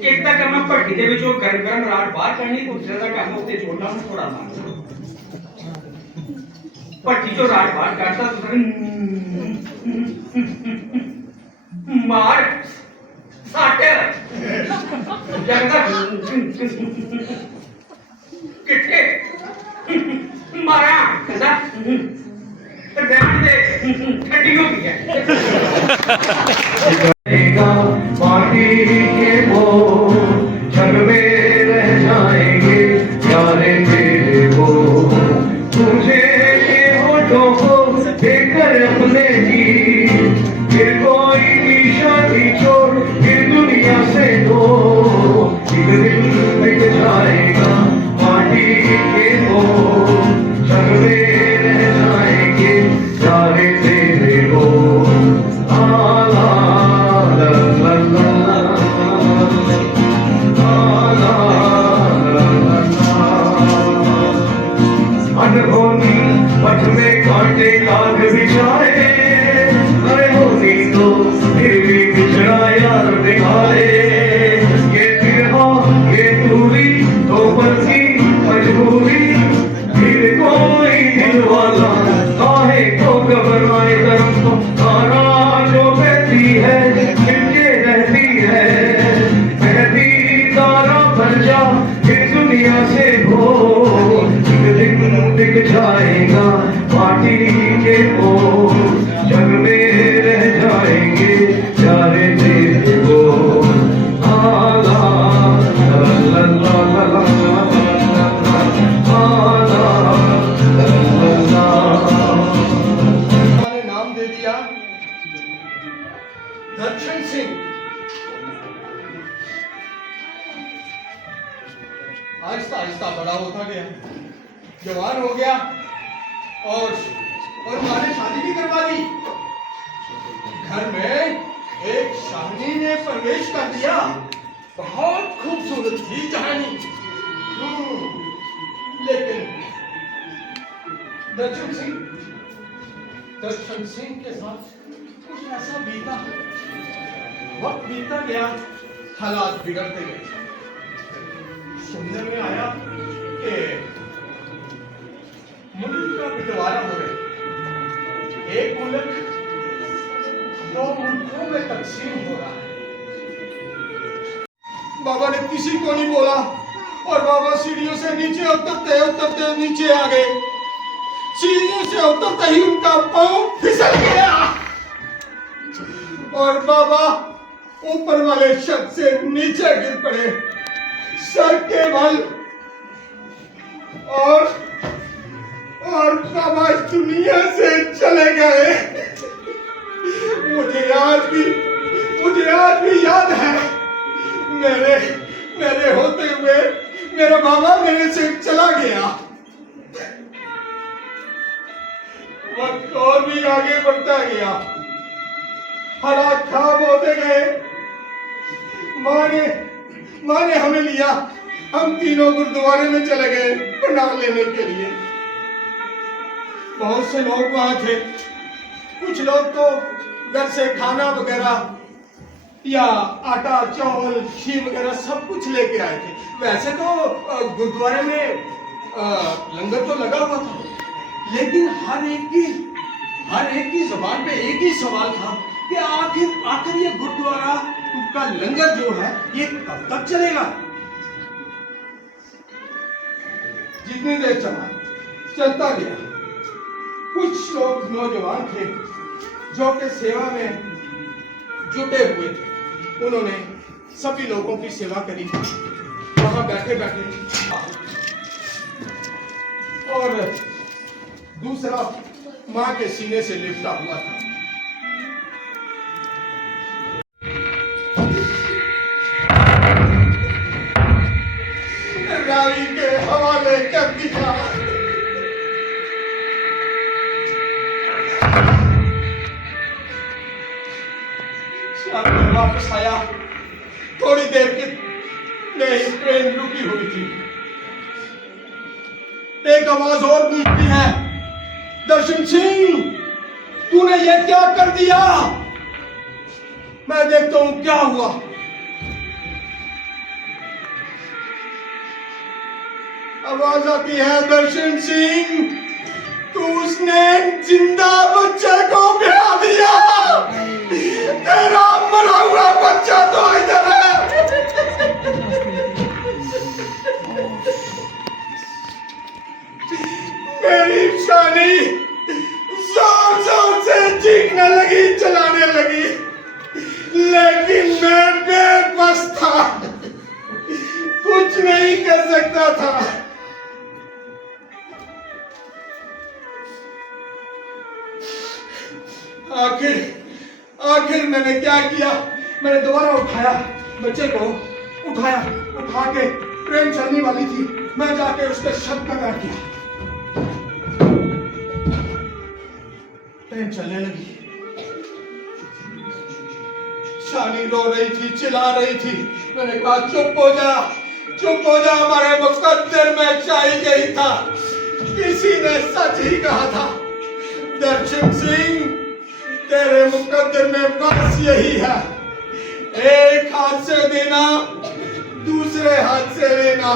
ਇੱਕ ਦਾ ਕੰਮ ਹੈ ਭੱਠੀ ਦੇ ਵਿੱਚੋਂ ਗਰਮ ਰਾੜ ਬਾਹਰ ਕੱਢਣੀ, ਦੂਸਰੇ ਦਾ ਕੰਮ ਉੱਤੇ ਛੋਟਾ ਨੂੰ ਥੋੜਾ ਮਾਰਨਾ। ਭੱਠੀ ਚੋਂ ਰਾੜ ਬਾਹਰ ਕੱਢਦਾ, ਦੂਸਰਾ ਮਾਰ ਸੱਟ ਜਗਦਾ ਕਿੱਥੇ ਮਾਰਾਂ ਕਹਿੰਦਾ रहने दे ठंडी हो गई है। माटी के वो छल में रह जाएंगे प्यारे तेरे वो। तुझे के होठों को देखकर अपने जी ये प्यारे तेरे हो ला ला ला ला ला अनहोनी पथ में कांटे लाग बिछाए अनहोनी तो फिर भी बिछड़ा यार दिखाए ये फिर ये दूरी तो पर की मजबूरी फिर कोई दिल वाला काहे को घबराए तरफ तो तारा जो बहती है मिलके रहती है बहती तारा बन जा फिर दुनिया से हो एक दिन दिख जाएगा माटी के वो जग में रह जाएंगे प्यारे तेरे वो आला ला ला ला ला ने नाम दे दिया दर्शन सिंह। आहिस्ता आहिस्ता बड़ा होता गया, जवान हो गया और माँ ने शादी भी करवा दी। घर में एक शाहनी ने प्रवेश कर दिया। बहुत खूबसूरत थी जहानी। लेकिन दर्शन सिंह के साथ कुछ ऐसा बीता, वक्त बीतता गया, हालात बिगड़ते गए। सुनने में आया कि मुल्क का बंटवारा हो गया। एक मुल्क 2 मुल्कों में तकसीम हो रहा है। बाबा ने किसी को नहीं बोला और बाबा सीढ़ियों से नीचे उतरते नीचे आ गए। सीढ़ियों से उतरते ही उनका पांव फिसल गया और बाबा ऊपर वाले छत से नीचे गिर पड़े सर के बल। और बाबा इस दुनिया से चले गए। मुझे आज भी याद है, मेरे होते हुए मेरा बाबा मेरे से चला गया। वक्त और भी आगे बढ़ता गया, हालात खराब होते गए। माँ ने हमें लिया। हम तीनों गुरुद्वारे में चले गए पनाह लेने के लिए। बहुत से लोग वहां थे। कुछ लोग तो घर से खाना वगैरह या आटा चावल घी वगैरह सब कुछ लेके आए थे। वैसे तो गुरुद्वारे में लंगर तो लगा हुआ था, लेकिन हर एक की जुबान पे एक ही सवाल था कि आखिर ये गुरुद्वारा का लंगर जो है ये कब तक चलेगा। जितनी देर चलता गया। कुछ लोग नौजवान थे जो कि सेवा में जुटे हुए थे। उन्होंने सभी लोगों की सेवा करी वहां बैठे और दूसरा मां के सीने से लिपटा हुआ था। रावी के हवाले कर दिया। शाम में वापस आया। थोड़ी देर की नहीं ट्रेन रुकी हुई थी। एक आवाज और गूंजती है, दर्शन सिंह तूने ये क्या कर दिया। मैं देखता हूं क्या हुआ। आवाज आती है, दर्शन सिंह तू उसने जिंदा बच्चे को ब्याह दिया। तेरा मरा हुआ बच्चा तो इधर है। मेरी शानी जोर जोर से चीखने लगी, चलाने लगी, लेकिन मैं बेबस था, कुछ नहीं कर सकता था। आखिर मैंने क्या किया। मैंने दोबारा उठाया बच्चे को, उठा के ट्रेन चलने वाली थी। मैं जाके उसके शव पे बैठ गया। ट्रेन चलने लगी। शानी रो रही थी, चिल्ला रही थी। मैंने कहा चुप हो जा, चुप हो जा, हमारे मुकद्दर में चाहिए यही था। किसी ने सच ही कहा था, दर्शन सिंह तेरे मुकद्दर में बस यही है, एक हाथ से देना, दूसरे हाथ से लेना,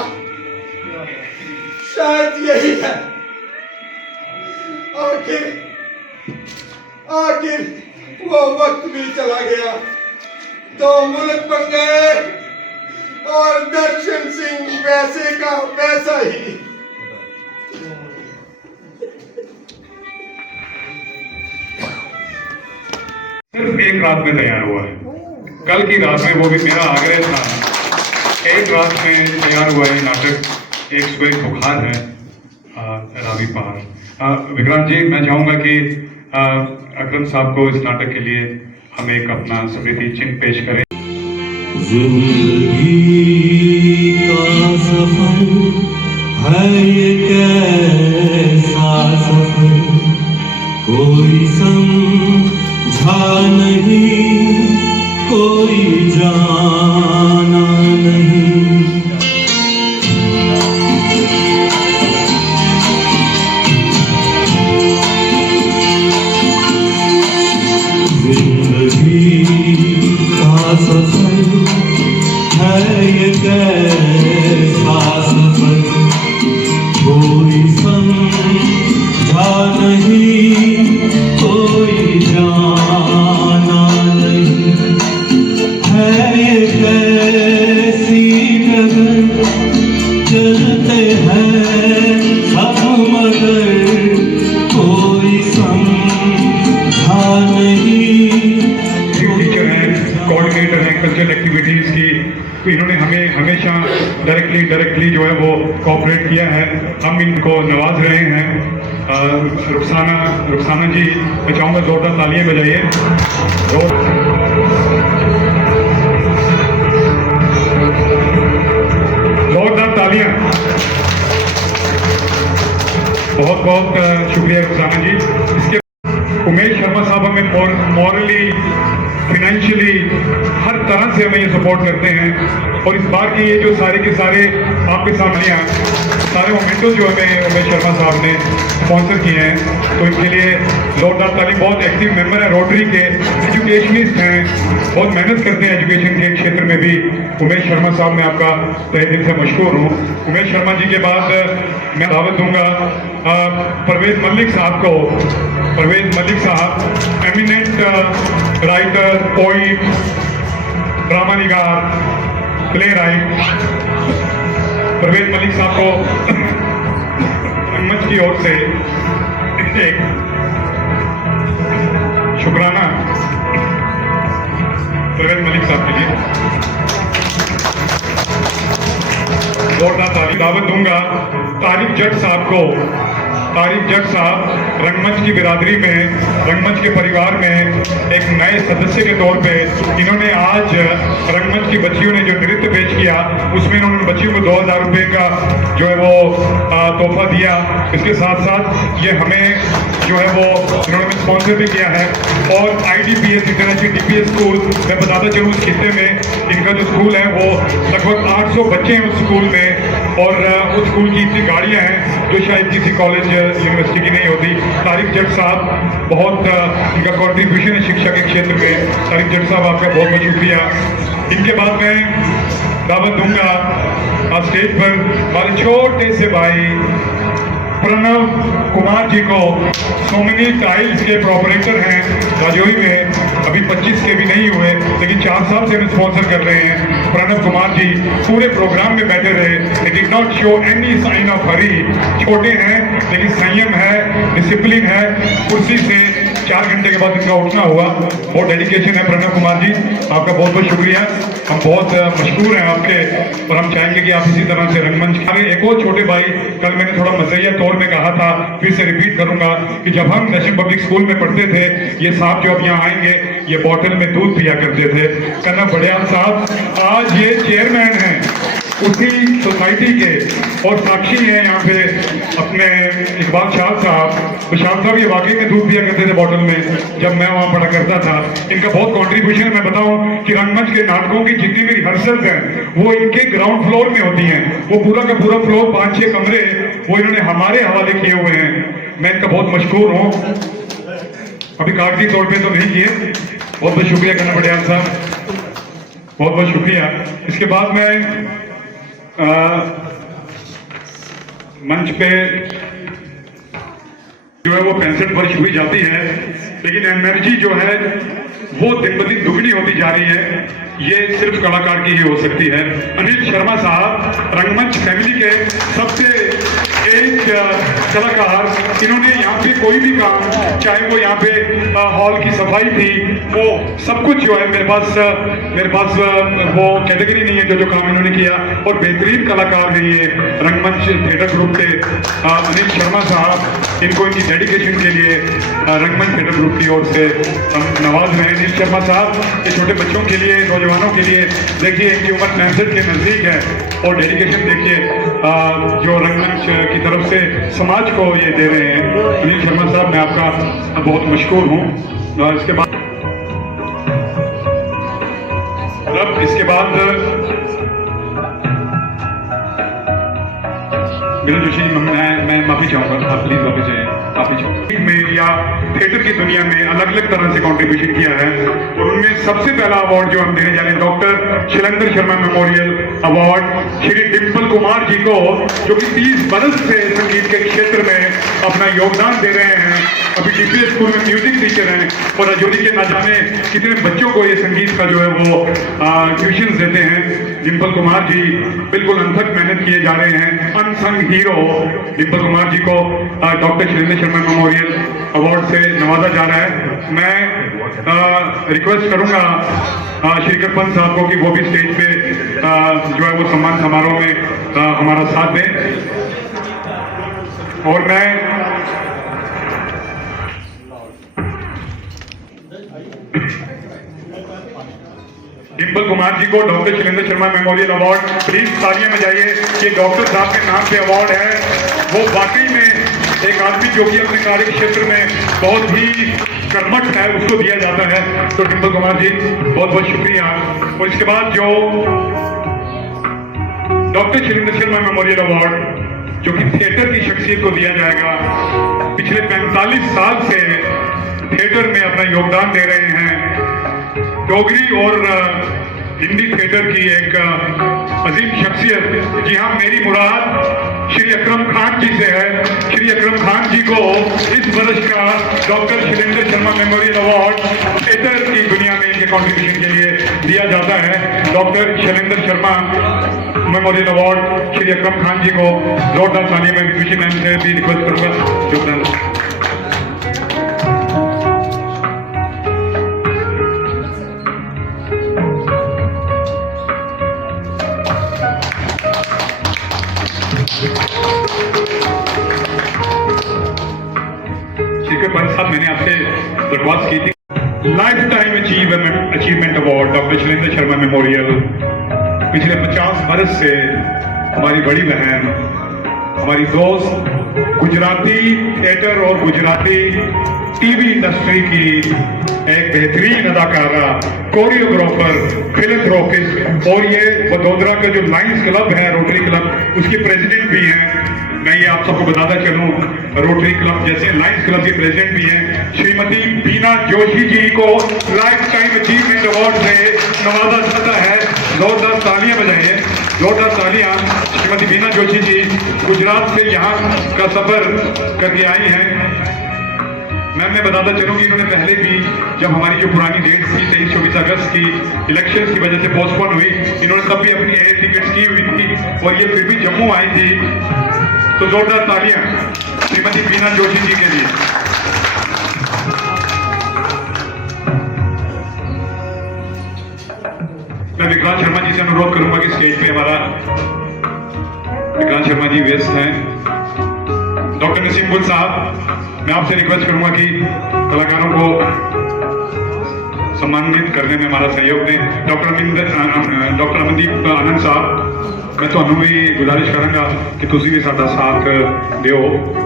शायद यही है। आखिर वो वक्त भी चला गया, तो मुल्क बन गए और दर्शन सिंह वैसे का वैसा ही। सिर्फ एक रात में तैयार हुआ है। कल की रात में, वो भी मेरा आग्रह था, एक रात में तैयार हुआ ये नाटक। एक सुबह एक बुखार है रावी पहाड़। विक्रांत जी, मैं चाहूंगा कि अकरम साहब को इस नाटक के लिए हम एक अपना स्मृति चिन्ह पेश करें। जिंदगी का सफर है ये कैसा सफर, कोई समझा नहीं, कोई जाना नहीं। जिंदगी का सफर है ये कैसा सफर, कोई समझा नहीं, कोई जाना नहीं। है ये कैसी डगर, चलते हैं सब मगर, कोई समझा नहीं। टीचर हैं, कोऑर्डिनेटर हैं कल्चरल एक्टिविटीज की, तो इन्होंने हमें हमेशा डायरेक्टली इनडायरेक्टली जो है वो कोऑपरेट किया है। हम इनको नवाज रहे हैं। रुखसाना जी, मैं चाहूँगा जोरदार तालियां बजाइए। जोरदार तालियां। बहुत बहुत शुक्रिया रुखसाना जी। इसके उमेश शर्मा साहब हमें मॉरली, फाइनेंशियली हर तरह से हमें ये सपोर्ट करते हैं। और इस बार के ये जो सारे के सारे आपके सामने सारे मोमेंटो जो हमें उमेश शर्मा साहब ने स्पॉन्सर किए हैं, तो इनके लिए जोरदार तालीम। बहुत एक्टिव मेंबर हैं रोटरी के, एजुकेशनिस्ट हैं, बहुत मेहनत करते हैं एजुकेशन के क्षेत्र में भी। उमेश शर्मा साहब, मैं आपका तहे दिल से मशहूर हूँ। उमेश शर्मा जी के बाद मैं दावत दूंगा परवेज मलिक साहब को। परवेज मलिक साहब एमिनेंट राइटर, पोइट, ड्रामा निगार, प्ले राइट। परवेज मलिक साहब को मंच की ओर से एक शुक्राना परवेज मलिक साहब के लिए जोरदार ताली। दावत दूंगा तारिक जट साहब को। तारिक जट साहब रंगमंच की बिरादरी में, रंगमंच के परिवार में एक नए सदस्य के तौर पे इन्होंने आज रंगमंच की बच्चियों ने जो नृत्य पेश किया, उसमें इन्होंने बच्चियों को 2000 रुपये का जो है वो तोहफा दिया। इसके साथ साथ ये हमें जो है वो इन्होंने स्पॉन्सर भी किया है। और IDPS इंटरनेशनल DPS स्कूल, मैं बताता चलूँ उस खिते में इनका जो स्कूल है वो लगभग 800 बच्चे हैं उस स्कूल में। और उस स्कूल की इतनी गाड़ियाँ हैं जो शायद किसी कॉलेज यूनिवर्सिटी की नहीं होती। तारिक जट साहब, बहुत इनका कॉन्ट्रीब्यूशन है शिक्षा के क्षेत्र में। तारिक जट साहब, आपका बहुत बहुत शुक्रिया। इनके बाद मैं दावत दूंगा स्टेज पर हमारे छोटे से भाई प्रणव कुमार जी को। सोमनी टाइल्स के प्रोपरेटर हैं राजौरी में, अभी 25 के भी नहीं हुए, लेकिन 4 साल से हमें स्पॉन्सर कर रहे हैं। प्रणव कुमार जी पूरे प्रोग्राम में बैठे रहे। They did not show any sign of hurry. छोटे हैं लेकिन संयम है, डिसिप्लिन है। कुर्सी से 4 घंटे के बाद इनका उठना हुआ। बहुत डेडिकेशन है प्रणव कुमार जी, आपका बहुत बहुत शुक्रिया। हम बहुत मशहूर हैं आपके, और हम चाहेंगे कि आप इसी तरह से रंगमंच। एक और छोटे भाई, कल मैंने थोड़ा मज़ेहिया तौर में कहा था, फिर से रिपीट करूंगा कि जब हम नेशनल पब्लिक स्कूल में पढ़ते थे, ये साहब जो अब यहाँ आएंगे, ये बॉटल में दूध पिया करते थे। कन्ना बड़ियाल साहब आज ये चेयरमैन हैं उसी सोसाइटी के और साक्षी हैं यहाँ पे अपने इकबाल शाह साहब। शाह साहब ये वाकई में दूध दिया करते थे बॉटल में जब मैं वहाँ पढ़ा करता था। इनका बहुत कॉन्ट्रीब्यूशन, मैं बताऊँ कि रंगमंच के नाटकों की जितनी भी रिहर्सल्स हैं वो इनके ग्राउंड फ्लोर में होती हैं। वो पूरा का पूरा फ्लोर 5-6 कमरे वो इन्होंने हमारे हवाले किए हुए हैं। मैं इनका बहुत मशहूर हूँ। अभी कागजी तौर पे तो नहीं किए, बहुत बहुत शुक्रिया करना पड़ेगा साहब, बहुत बहुत शुक्रिया। इसके बाद मैं मंच पे जो है वो 65 वर्ष हुई जाती है, लेकिन एनर्जी जो है वो दिन ब दिन दुगनी होती जा रही है। ये सिर्फ कलाकार की ही हो सकती है। अनिल शर्मा साहब रंगमंच फैमिली के सबसे एक कलाकार, इन्होंने यहाँ पे कोई भी काम, चाहे वो यहाँ पे हॉल की सफाई थी, वो सब कुछ जो है मेरे पास वो कैटेगरी नहीं है जो काम इन्होंने किया। और बेहतरीन कलाकार हैं ये रंगमंच थिएटर ग्रुप के अनिल शर्मा साहब। इनको इनकी डेडिकेशन के लिए रंगमंच थिएटर ग्रुप की ओर से हम नवाज रहे हैं। अनिल शर्मा साहब ये छोटे बच्चों के लिए, नौजवानों के लिए, देखिए इनकी उम्र 65 के नजदीक है और डेडिकेशन देखिए जो रंगमंच की तरफ से समाज को ये दे रहे हैं। अनिल शर्मा साहब मैं आपका बहुत मशहूर हूँ। और इसके बाद विनोद जोशी जी, मैं माफी चाहूंगा, आप प्लीज माफी चाहिए। में या थिएटर की दुनिया में अलग अलग तरह से कंट्रीब्यूशन किया है और उनमें सबसे पहला अवार्ड जो हम देने जा रहे हैं doctor Shailendra Sharma memorial award Shri Dimple Kumar ji को, जो कि 30 बरस से संगीत के क्षेत्र में अपना योगदान दे रहे हैं। अभी डीपीएस स्कूल में म्यूजिक टीचर हैं और राजौरी के ना जाने कितने बच्चों को ये संगीत का जो है वो ट्यूशन देते हैं। डिम्पल कुमार जी बिल्कुल अनथक मेहनत किए जा रहे हैं। अनसंग हीरो डिम्पल कुमार जी को doctor Shailendra Sharma memorial award से नवाजा जा रहा है। मैं रिक्वेस्ट करूंगा श्री कृपन साहब को कि वो भी स्टेज पे जो है वो सम्मान समारोह में हमारा साथ दें। और मैं डिम्पल कुमार जी को doctor Shailendra Sharma memorial award, please तालियां बजाइए। ये डॉक्टर साहब के नाम पे अवार्ड है। वो वाकई में एक आदमी जो कि अपने कार्य क्षेत्र में बहुत ही कर्मठ है, उसको दिया जाता है। तो डिम्पल कुमार जी बहुत बहुत शुक्रिया। और इसके बाद जो doctor Shailendra Sharma memorial award जो कि थिएटर की शख्सियत को दिया जाएगा, पिछले 45 साल से थिएटर में अपना योगदान दे रहे हैं। डोगरी और हिंदी थिएटर की एक अजीम शख्सियत, जी हाँ, मेरी मुराद श्री अकरम खान जी से है। श्री अकरम खान जी को इस वर्ष का doctor Shailendra Sharma memorial award theatre की दुनिया में इनके कंट्रीब्यूशन के लिए दिया जाता है। Doctor Shailendra Sharma memorial award Shri Akram Khan ji को जोरदार तालियों में विभूषी मैम से भी रिक्वेस्ट करूंगा योगदान। साहब मैंने आपसे दरख्वास्त की थी life time achievement award doctor Shailendra Sharma memorial. पिछले 50 बरस से हमारी बड़ी बहन, हमारी दोस्त, गुजराती थिएटर और गुजराती टीवी इंडस्ट्री की एक बेहतरीन अदाकारा, कोरियोग्राफर, फिलैंथ्रोपिस्ट और ये वडोदरा का जो लायंस क्लब है, रोटरी क्लब, उसकी प्रेसिडेंट भी हैं। मैं ये आप सबको बताता चलूं, रोटरी क्लब जैसे लायंस क्लब के प्रेसिडेंट भी हैं। श्रीमती बीना जोशी जी को लाइफ टाइम अचीवमेंट अवार्ड से नवाजा जाता है। जोरदार तालियां बजाइए, जोरदार तालियां। श्रीमती बीना जोशी जी गुजरात से यहाँ का सफर करके आई हैं। मैं बताता चलूं कि इन्होंने पहले भी, जब हमारी जो पुरानी डेट थी 23-24 अगस्त की इलेक्शंस की वजह से पोस्टपोन हुई, इन्होंने तब भी अपनी एयर टिकट्स की हुई थी और ये फिर भी जम्मू आई थी। तो जोरदार तालियां श्रीमती बीना जोशी जी के लिए। मैं विक्रांत शर्मा जी से अनुरोध करूंगा कि स्टेज पे हमारा विक्रांत शर्मा जी व्यस्त हैं। डॉक्टर नसीम गुल साहब, मैं आपसे रिक्वेस्ट करूंगा कि कलाकारों को सम्मानित करने में हमारा सहयोग दें। डॉक्टर अमनदीप आनंद साहब, मैं ਤੁਹਾਨੂੰ ਵੀ ਗੁਜ਼ਾਰਿਸ਼ ਕਰਾਂਗਾ ਕਿ ਤੁਸੀਂ ਵੀ ਸਾਡਾ ਸਾਥ ਦਿਓ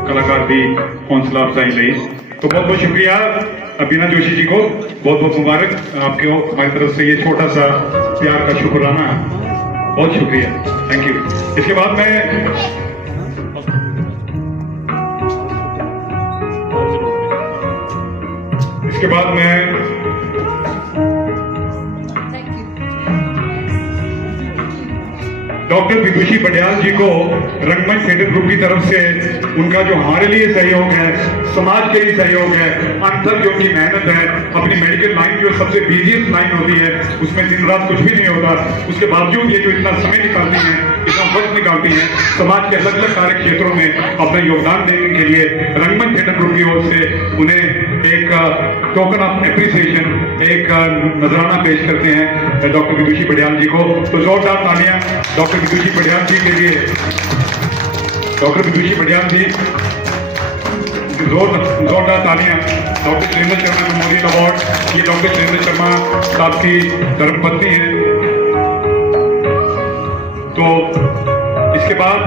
कलाकार ਦੀ हौसला अफजाई ਲਈ। तो बहुत बहुत शुक्रिया बीना जोशी जी को, बहुत बहुत मुबारक आपको हमारी तरफ से ये छोटा सा प्यार का शुक्राना, बहुत शुक्रिया, थैंक यू। इसके बाद मैं डॉक्टर विदुषी बडियाल जी को रंगमंच थिएटर ग्रुप की तरफ से उनका जो हमारे लिए सहयोग है, समाज के लिए सहयोग है, अंतर जो उनकी मेहनत है, अपनी मेडिकल लाइन जो सबसे बिजिएस्ट लाइन होती है उसमें दिन रात कुछ भी नहीं होता, उसके बावजूद ये जो इतना समय निकालती हैं, इतना वक्त निकालती हैं, समाज के अलग अलग कार्य क्षेत्रों में अपना योगदान देने के लिए रंगमंच थिएटर ग्रुप की ओर से उन्हें एक टोकन ऑफ एप्रिसिएशन, एक नजराना पेश करते हैं डॉक्टर विदुषी बडियाल जी को। तो जोरदार तालियां डॉक्टर विदुषी बडियाल जी के लिए। डॉक्टर विदुषी बडियाल जी, जोरदार तालियां। Doctor Shailendra Sharma memorial award, ये डॉक्टर शैलेंद्र शर्मा साहब की धर्मपत्नी है। तो इसके बाद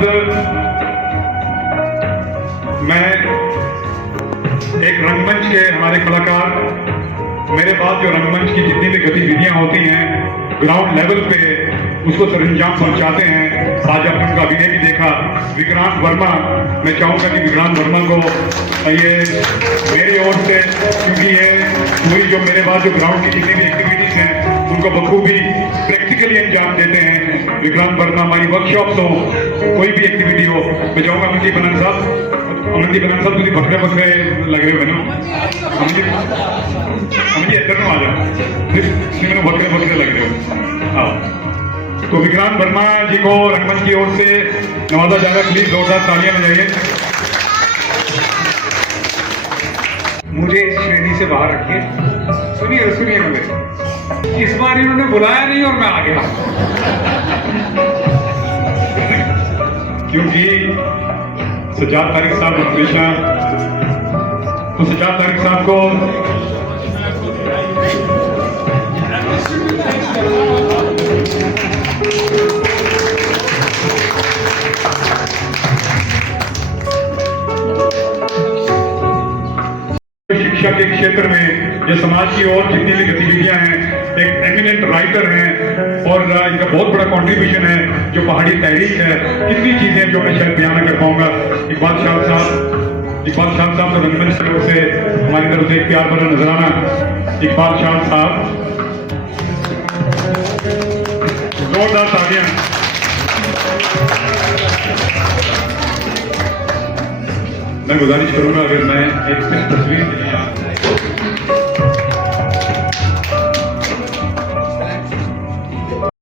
मैं एक रंगमंच के हमारे कलाकार, मेरे पास जो रंगमंच की जितनी भी गतिविधियां होती हैं ग्राउंड लेवल पे उसको सरंजाम पहुंचाते हैं। आज आपने उनका अभिनय भी देखा, विक्रांत वर्मा। मैं चाहूंगा कि विक्रांत वर्मा को ये मेरी ओर से, क्योंकि ये पूरी जो मेरे पास जो ग्राउंड की जितनी भी एक्टिविटीज हैं उनको बखूबी प्रैक्टिकली अंजाम देते हैं। विक्रांत वर्मा, हमारी वर्कशॉप्स हो, कोई भी एक्टिविटी हो, मैं चाहूंगा अमनदीप आनंद साहब तुझे बकरे बकरे लग रहे हो मैंने अमनदीप इधर आ जाओ, मैंने बकरे बकरे लग रहे हो। हाँ, तो विक्रांत वर्मा जी को रंगमंच की ओर से नवाजा जा रहा है, प्लीज जोरदार तालियां बजाइए। मुझे इस श्रेणी से बाहर रखिए। सुनिए ना मेरे, इस बार इन्होंने बुलाया नहीं और मैं आ गया क्योंकि सज्जाद तारिक साहब हमेशा, तो सज्जाद तारिक साहब को शिक्षा के क्षेत्र में जो समाज की और जितनी भी गतिविधियां हैं, एक एमिनेंट राइटर हैं और इनका बहुत बड़ा कंट्रीब्यूशन है जो पहाड़ी तहरीक है। कितनी चीजें जो मैं शायद बयान कर पाऊंगा। इकबाल शाह साहब तो रंगमंच की ओर से हमारी तरफ से एक प्यार भरा नजराना। इकबाल शाह साहब, जोरदार तालियां। मैं गुजारिश करूंगा अगर मैं एक तस्वीर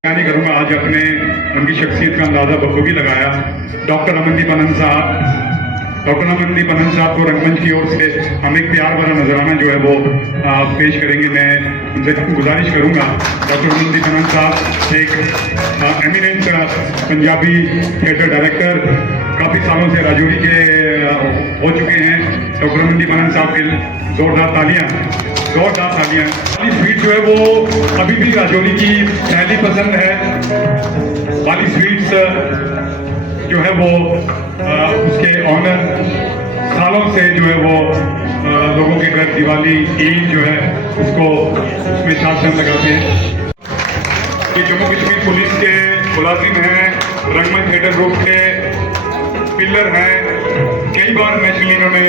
नहीं करूंगा। आज अपने उनकी शख्सियत का अंदाजा बखूबी लगाया। डॉक्टर अमनदीप आनंद साहब को रंगमंच की ओर से हम एक प्यार भरा नजराना जो है वो पेश करेंगे। मैं उनसे गुजारिश करूंगा, डॉक्टर अमनदीप आनंद साहब एक एमिनेंट पंजाबी थिएटर डायरेक्टर, काफी सालों से राजौरी के हो चुके हैं। डॉक्टर अमनदीप आनंद साहब के जोरदार तालियां। वाली स्वीट जो है वो अभी भी राजौरी की पहली पसंद है। वाली स्वीट्स जो है वो उसके ऑनर सालों से जो है वो लोगों के घर दिवाली, ईद जो है उसको उसमें शासन लगाते हैं। ये जम्मू कश्मीर पुलिस के मुलाजिम हैं, रंगमंच थिएटर ग्रुप के पिलर हैं। कई बार नेशनल इन्होंने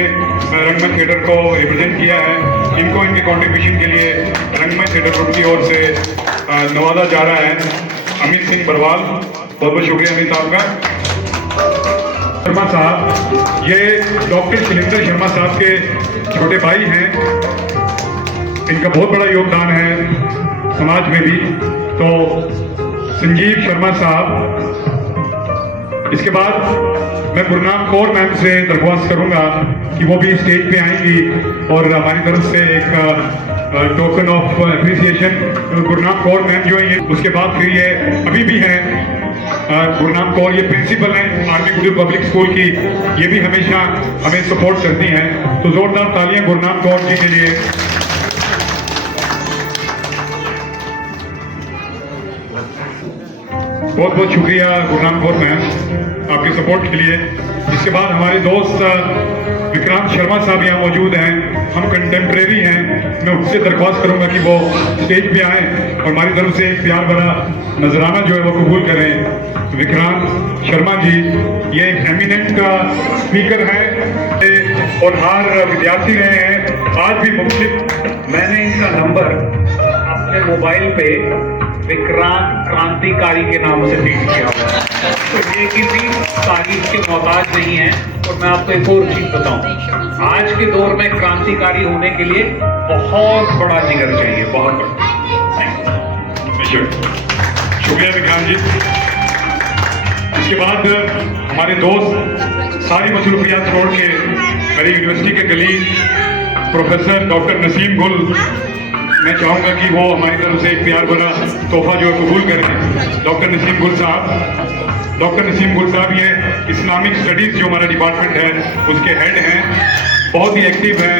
रंगमंच थिएटर को रिप्रेजेंट किया है। इनको इनके कंट्रीब्यूशन के लिए रंगमंच थिएटर ग्रुप की ओर से नवाजा जा रहा है अमित सिंह बरवाल। बहुत बहुत शुक्रिया अमित साहब का। शर्मा साहब, ये डॉक्टर शैलेंद्र शर्मा साहब के छोटे भाई हैं। इनका बहुत बड़ा योगदान है समाज में भी। तो संजीव शर्मा साहब। इसके बाद मैं गुरनाम कौर मैम से दरख्वास्त करूंगा कि वो भी स्टेज पे आएंगी और हमारी तरफ से एक token of appreciation. Gurnam Kaur ma'am जो है, उसके बाद फिर ये अभी भी हैं गुरनाम कौर, ये प्रिंसिपल हैं आर्मी गुरु पब्लिक स्कूल की, ये भी हमेशा हमें सपोर्ट करती हैं। तो जोरदार तालियां गुरनाम कौर जी के लिए। बहुत बहुत शुक्रिया गुरनाम कौर मैम आपके सपोर्ट के लिए। इसके बाद हमारे दोस्त विक्रांत शर्मा साहब यहाँ मौजूद हैं, हम कंटेम्प्रेरी हैं। मैं उनसे दरख्वास्त करूंगा कि वो स्टेज पे आए और हमारी तरफ से एक प्यार भरा नजराना जो है वो कबूल करें। विक्रांत शर्मा जी ये एक एमिनेंट स्पीकर हैं और हर विद्यार्थी रहे हैं। आज भी मुख्तलिफ मैंने इनका नंबर अपने मोबाइल पे विक्रांत क्रांतिकारी के नाम से फीड किया हुआ है, तो ये किसी तारीफ के मोहताज नहीं है। और मैं आपको एक और चीज बताऊं, आज के दौर में क्रांतिकारी होने के लिए बहुत बड़ा जिगर चाहिए, बहुत बड़ा। शुक्रिया विक्रांत जी। इसके बाद हमारे दोस्त सारी मसरूफियात छोड़ के मेरी यूनिवर्सिटी के कलीग प्रोफेसर डॉक्टर नसीम गुल, मैं चाहूंगा कि वो हमारी तरफ से एक प्यार भरा तोहफा जो है कबूल करें। डॉक्टर नसीम गुल साहब ये इस्लामिक स्टडीज जो हमारा डिपार्टमेंट है उसके हेड हैं, बहुत ही एक्टिव हैं।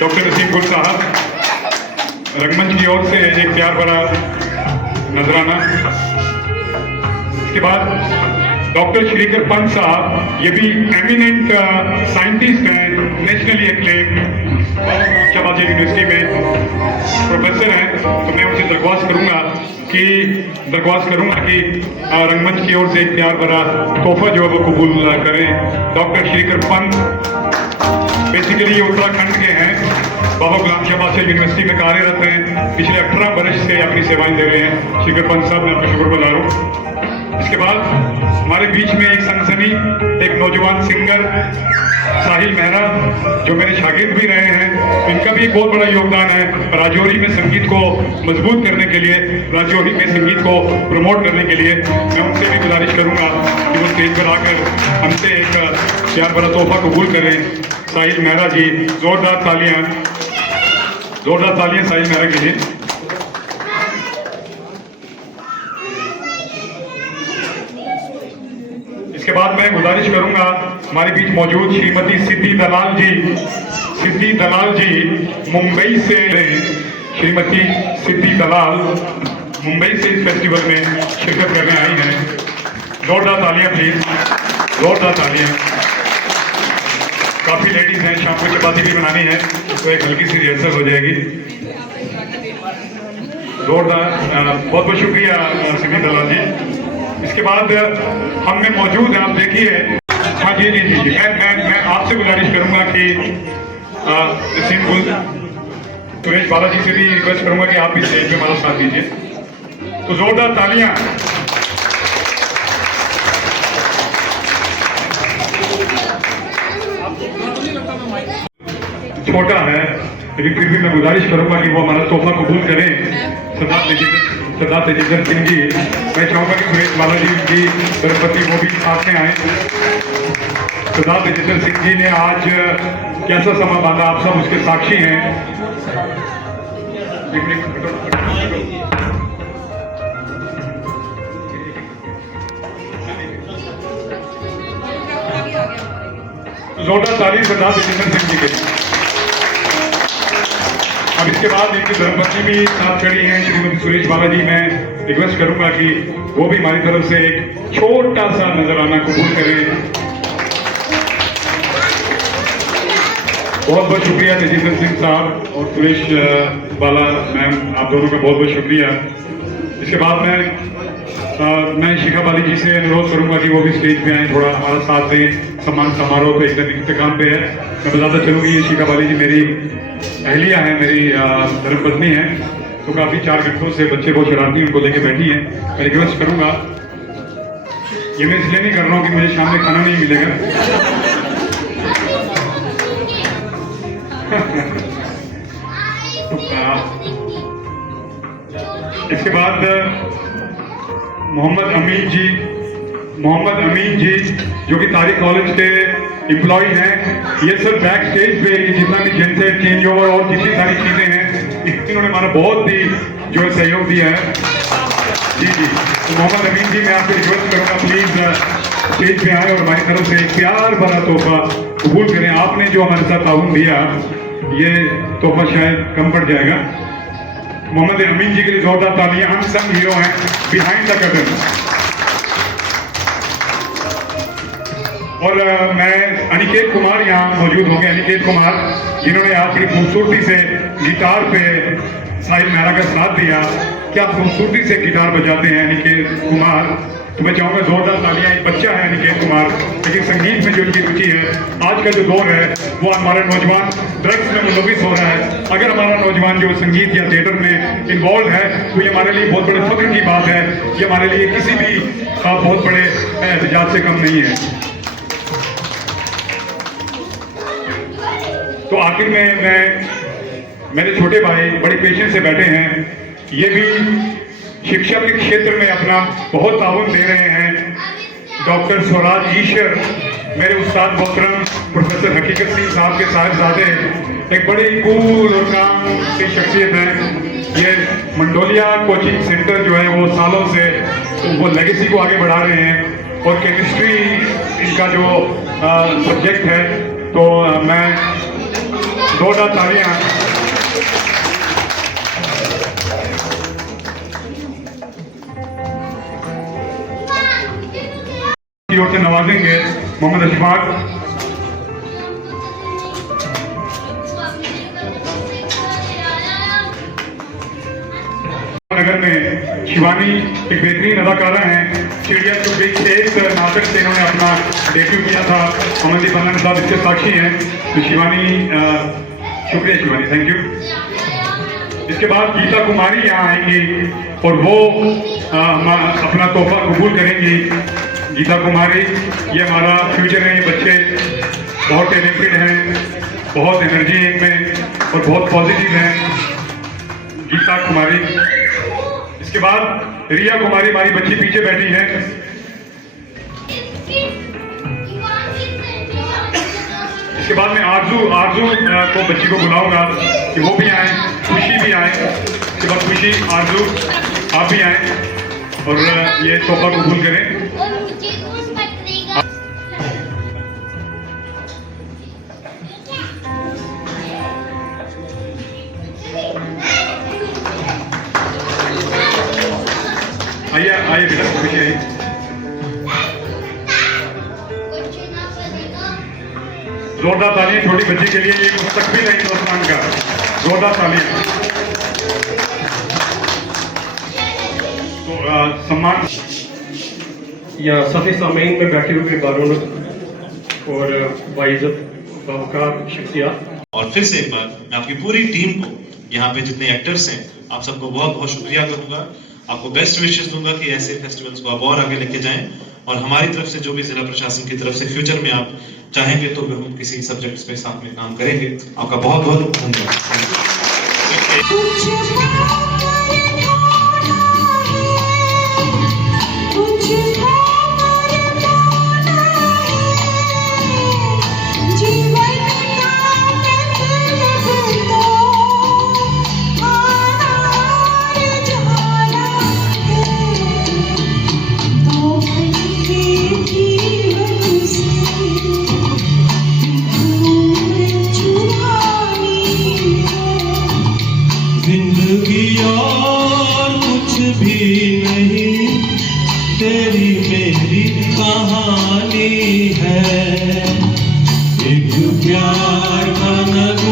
डॉक्टर नसीम गुल साहब रंगमंच की ओर से एक प्यार भरा नजराना। इसके बाद डॉक्टर श्रीकर पंत साहब, ये भी एमिनेंट साइंटिस्ट हैं, नेशनली एक्लेम्ड शाहबाद यूनिवर्सिटी में प्रोफेसर हैं। तो मैं उनसे दरख्वास्त करूंगा कि रंगमंच की ओर से एक प्यार भरा तोहफा जो है वो कबूल करें। डॉक्टर श्रीकर पंत बेसिकली ये उत्तराखंड के हैं, बाबा गुलाम शाह बादशाह यूनिवर्सिटी में कार्यरत हैं, पिछले 18 वर्ष से अपनी सेवाएं दे रहे हैं। श्रीकर पंत साहब मैं आपका शुक्रगुजार हूँ। इसके बाद हमारे बीच में एक सनसनी, एक नौजवान सिंगर साहिल मेहरा जो मेरे शागिर्द भी रहे हैं, इनका भी एक बहुत बड़ा योगदान है राजौरी में संगीत को मजबूत करने के लिए, राजौरी में संगीत को प्रमोट करने के लिए। मैं उनसे भी गुजारिश करूंगा कि वो स्टेज पर आकर हमसे एक प्यार भरा तोहफा कबूल करें। साहिल मेहरा जी, जोरदार तालियां साहिल मेहरा के लिए। इसके बाद मैं गुजारिश करूंगा हमारे बीच मौजूद श्रीमती सिद्धि दलाल जी मुंबई से, श्रीमती सिद्धि दलाल मुंबई से इस फेस्टिवल में शिरकत करने आई हैं। जोरदार तालियां प्लीज, जोरदार तालियां। काफी लेडीज हैं, शाम को चपाती भी बनानी है तो एक हल्की सी रिहर्सल हो जाएगी। जोरदार, बहुत बहुत शुक्रिया सिद्धि दलाल जी। इसके बाद हम में मौजूद हैं, आप देखिए। हाँ जी जी जी जी, मैं आपसे गुजारिश करूंगा कि नसीम गुल सुरेश बालाजी से भी रिक्वेस्ट करूंगा कि आप भी स्टेज पे हमारा साथ दीजिए। तो जोरदार तालियां। छोटा है लेकिन फिर भी मैं गुजारिश करूंगा कि वो हमारा तोहफा कबूल करें। सरदार तेजिंदर सिंह जी, मैं चाहूंगा कि सुरेश बालाजी की सरपति वो भी साथ में आए। सरदार तेजिंदर सिंह जी ने आज कैसा समा बांधा, आप सब उसके साक्षी हैं। जोरदार ताली सरदार तेजिंदर सिंह जी के। अब इसके बाद इनकी धर्मपत्नी भी साथ खड़ी हैं, श्रीमती सुरेश बालाजी। मैं रिक्वेस्ट करूंगा कि वो भी हमारी तरफ से एक छोटा सा नजराना कबूल करें। बहुत बहुत शुक्रिया तेजिंदर सिंह साहब और सुरेश बाला मैम, आप दोनों का बहुत बहुत शुक्रिया। इसके बाद मैं शिखा बाली जी से अनुरोध करूंगा कि वो भी स्टेज पे आए, थोड़ा हमारा साथ दें। सम्मान समारोह पे एकदम इंतकाम पे है। मैं बताता चलूँ कि शिखा बाली जी मेरी अहलिया है, मेरी धर्मपत्नी है, तो काफी 4 घंटों से बच्चे बहुत शरारती उनको लेके बैठी हैं। मैं रिक्वेस्ट करूंगा, ये मैं इसलिए नहीं कर रहा हूँ कि मुझे शाम में खाना नहीं मिलेगा। इसके बाद मोहम्मद अमीन जी जो कि तारिक कॉलेज के एम्प्लॉय हैं, ये सब बैक स्टेज पे जितना भी जेनसेट चेंज ओवर और जितनी सारी चीजें हैं इन्होंने हमारा बहुत ही जो है सहयोग दिया है। जी जी, तो मोहम्मद अमीन जी, मैं आपसे रिक्वेस्ट करूंगा प्लीज स्टेज पे आए और हमारी तरफ से एक प्यार भरा तोहफा कबूल करें। आपने जो हमारे साथ ताउन दिया, ये तोहफा शायद कम पड़ जाएगा। मोहम्मद अमीन जी के लिए जोरदार तालियां। हम सब हीरो हैं बिहाइंड द कर्टन। और मैं अनिकेत कुमार यहाँ मौजूद होंगे, अनिकेत कुमार जिन्होंने आप बड़ी खूबसूरती से गिटार पे साहिल मेहरा का साथ दिया। क्या खूबसूरती से गिटार बजाते हैं अनिकेत कुमार, तो मैं चाहूँगा जोरदार तालियां। एक बच्चा है अनिकेत कुमार, लेकिन संगीत में जो उनकी रुचि है, आज का जो दौर है वो हमारा नौजवान ड्रग्स में मुलविस हो रहा है। अगर हमारा नौजवान जो संगीत या थिएटर में इन्वॉल्व है तो ये हमारे लिए बहुत बड़े फख्र की बात है। ये हमारे लिए किसी भी बहुत बड़े एहतजाज से कम नहीं है। तो आखिर में मेरे छोटे भाई बड़े पेशेंस से बैठे हैं, ये भी शिक्षा के क्षेत्र में अपना बहुत ताउन दे रहे हैं। डॉक्टर स्वराज ईश्वर, मेरे उस्ताद मोहतरम प्रोफेसर हकीकत सिंह साहब के साहिबजादे, एक बड़ी कूल और काम की शख्सियत है। ये मंडोलिया कोचिंग सेंटर जो है वो सालों से वो लेगेसी को आगे बढ़ा रहे हैं और केमिस्ट्री इनका जो सब्जेक्ट है। तो मैं जोरदार तालियां की ओर से नवाजेंगे। मोहम्मद अशफाक, नगर में शिवानी एक बेहतरीन अदाकारा हैं। चिड़िया चुप गई तेज नाटक से इन्होंने अपना डेब्यू किया था। अमनदीप आनंद साहब इसके साक्षी हैं। तो शिवानी, शुक्रिया शिवानी, थैंक यू। इसके बाद गीता कुमारी यहाँ आएंगी और वो अपना तोहफा कबूल करेंगी। गीता कुमारी, ये हमारा फ्यूचर है। ये बच्चे बहुत टैलेंटेड हैं, बहुत एनर्जी है इनमें और बहुत पॉजिटिव हैं। गीता कुमारी। इसके बाद रिया कुमारी, हमारी बच्ची पीछे बैठी है। इसके बाद मैं आरजू को बच्ची को बुलाऊंगा कि वो भी आए, खुशी भी आए। इसके बाद खुशी, आरजू आप भी आए और ये तोहफा कबूल करें। आइए बेटा, खुशी आइए। जोरदार तालियां छोटी बच्ची के लिए, ये मुस्तकबिल है हिंदुस्तान का। जोरदार तालियां। तो सम्मान या सफ़े सामीन में बैठे हुए बारों और बाइज़्ज़त बावकार शख्सियत। और फिर से एक बार मैं आपकी पूरी टीम को, यहाँ पे जितने एक्टर्स हैं, आप सबको बहुत बहुत शुक्रिया करूंगा। आपको बेस्ट विशेस दूंगा कि ऐसे फेस्टिवल्स को आप और आगे लेके जाएं। और हमारी तरफ से जो भी जिला प्रशासन की तरफ से फ्यूचर में आप चाहेंगे तो हम किसी सब्जेक्ट्स पे साथ में काम करेंगे। आपका बहुत बहुत धन्यवाद। जिंदगी और कुछ भी नहीं, तेरी मेरी कहानी है। एक प्यार का नगमा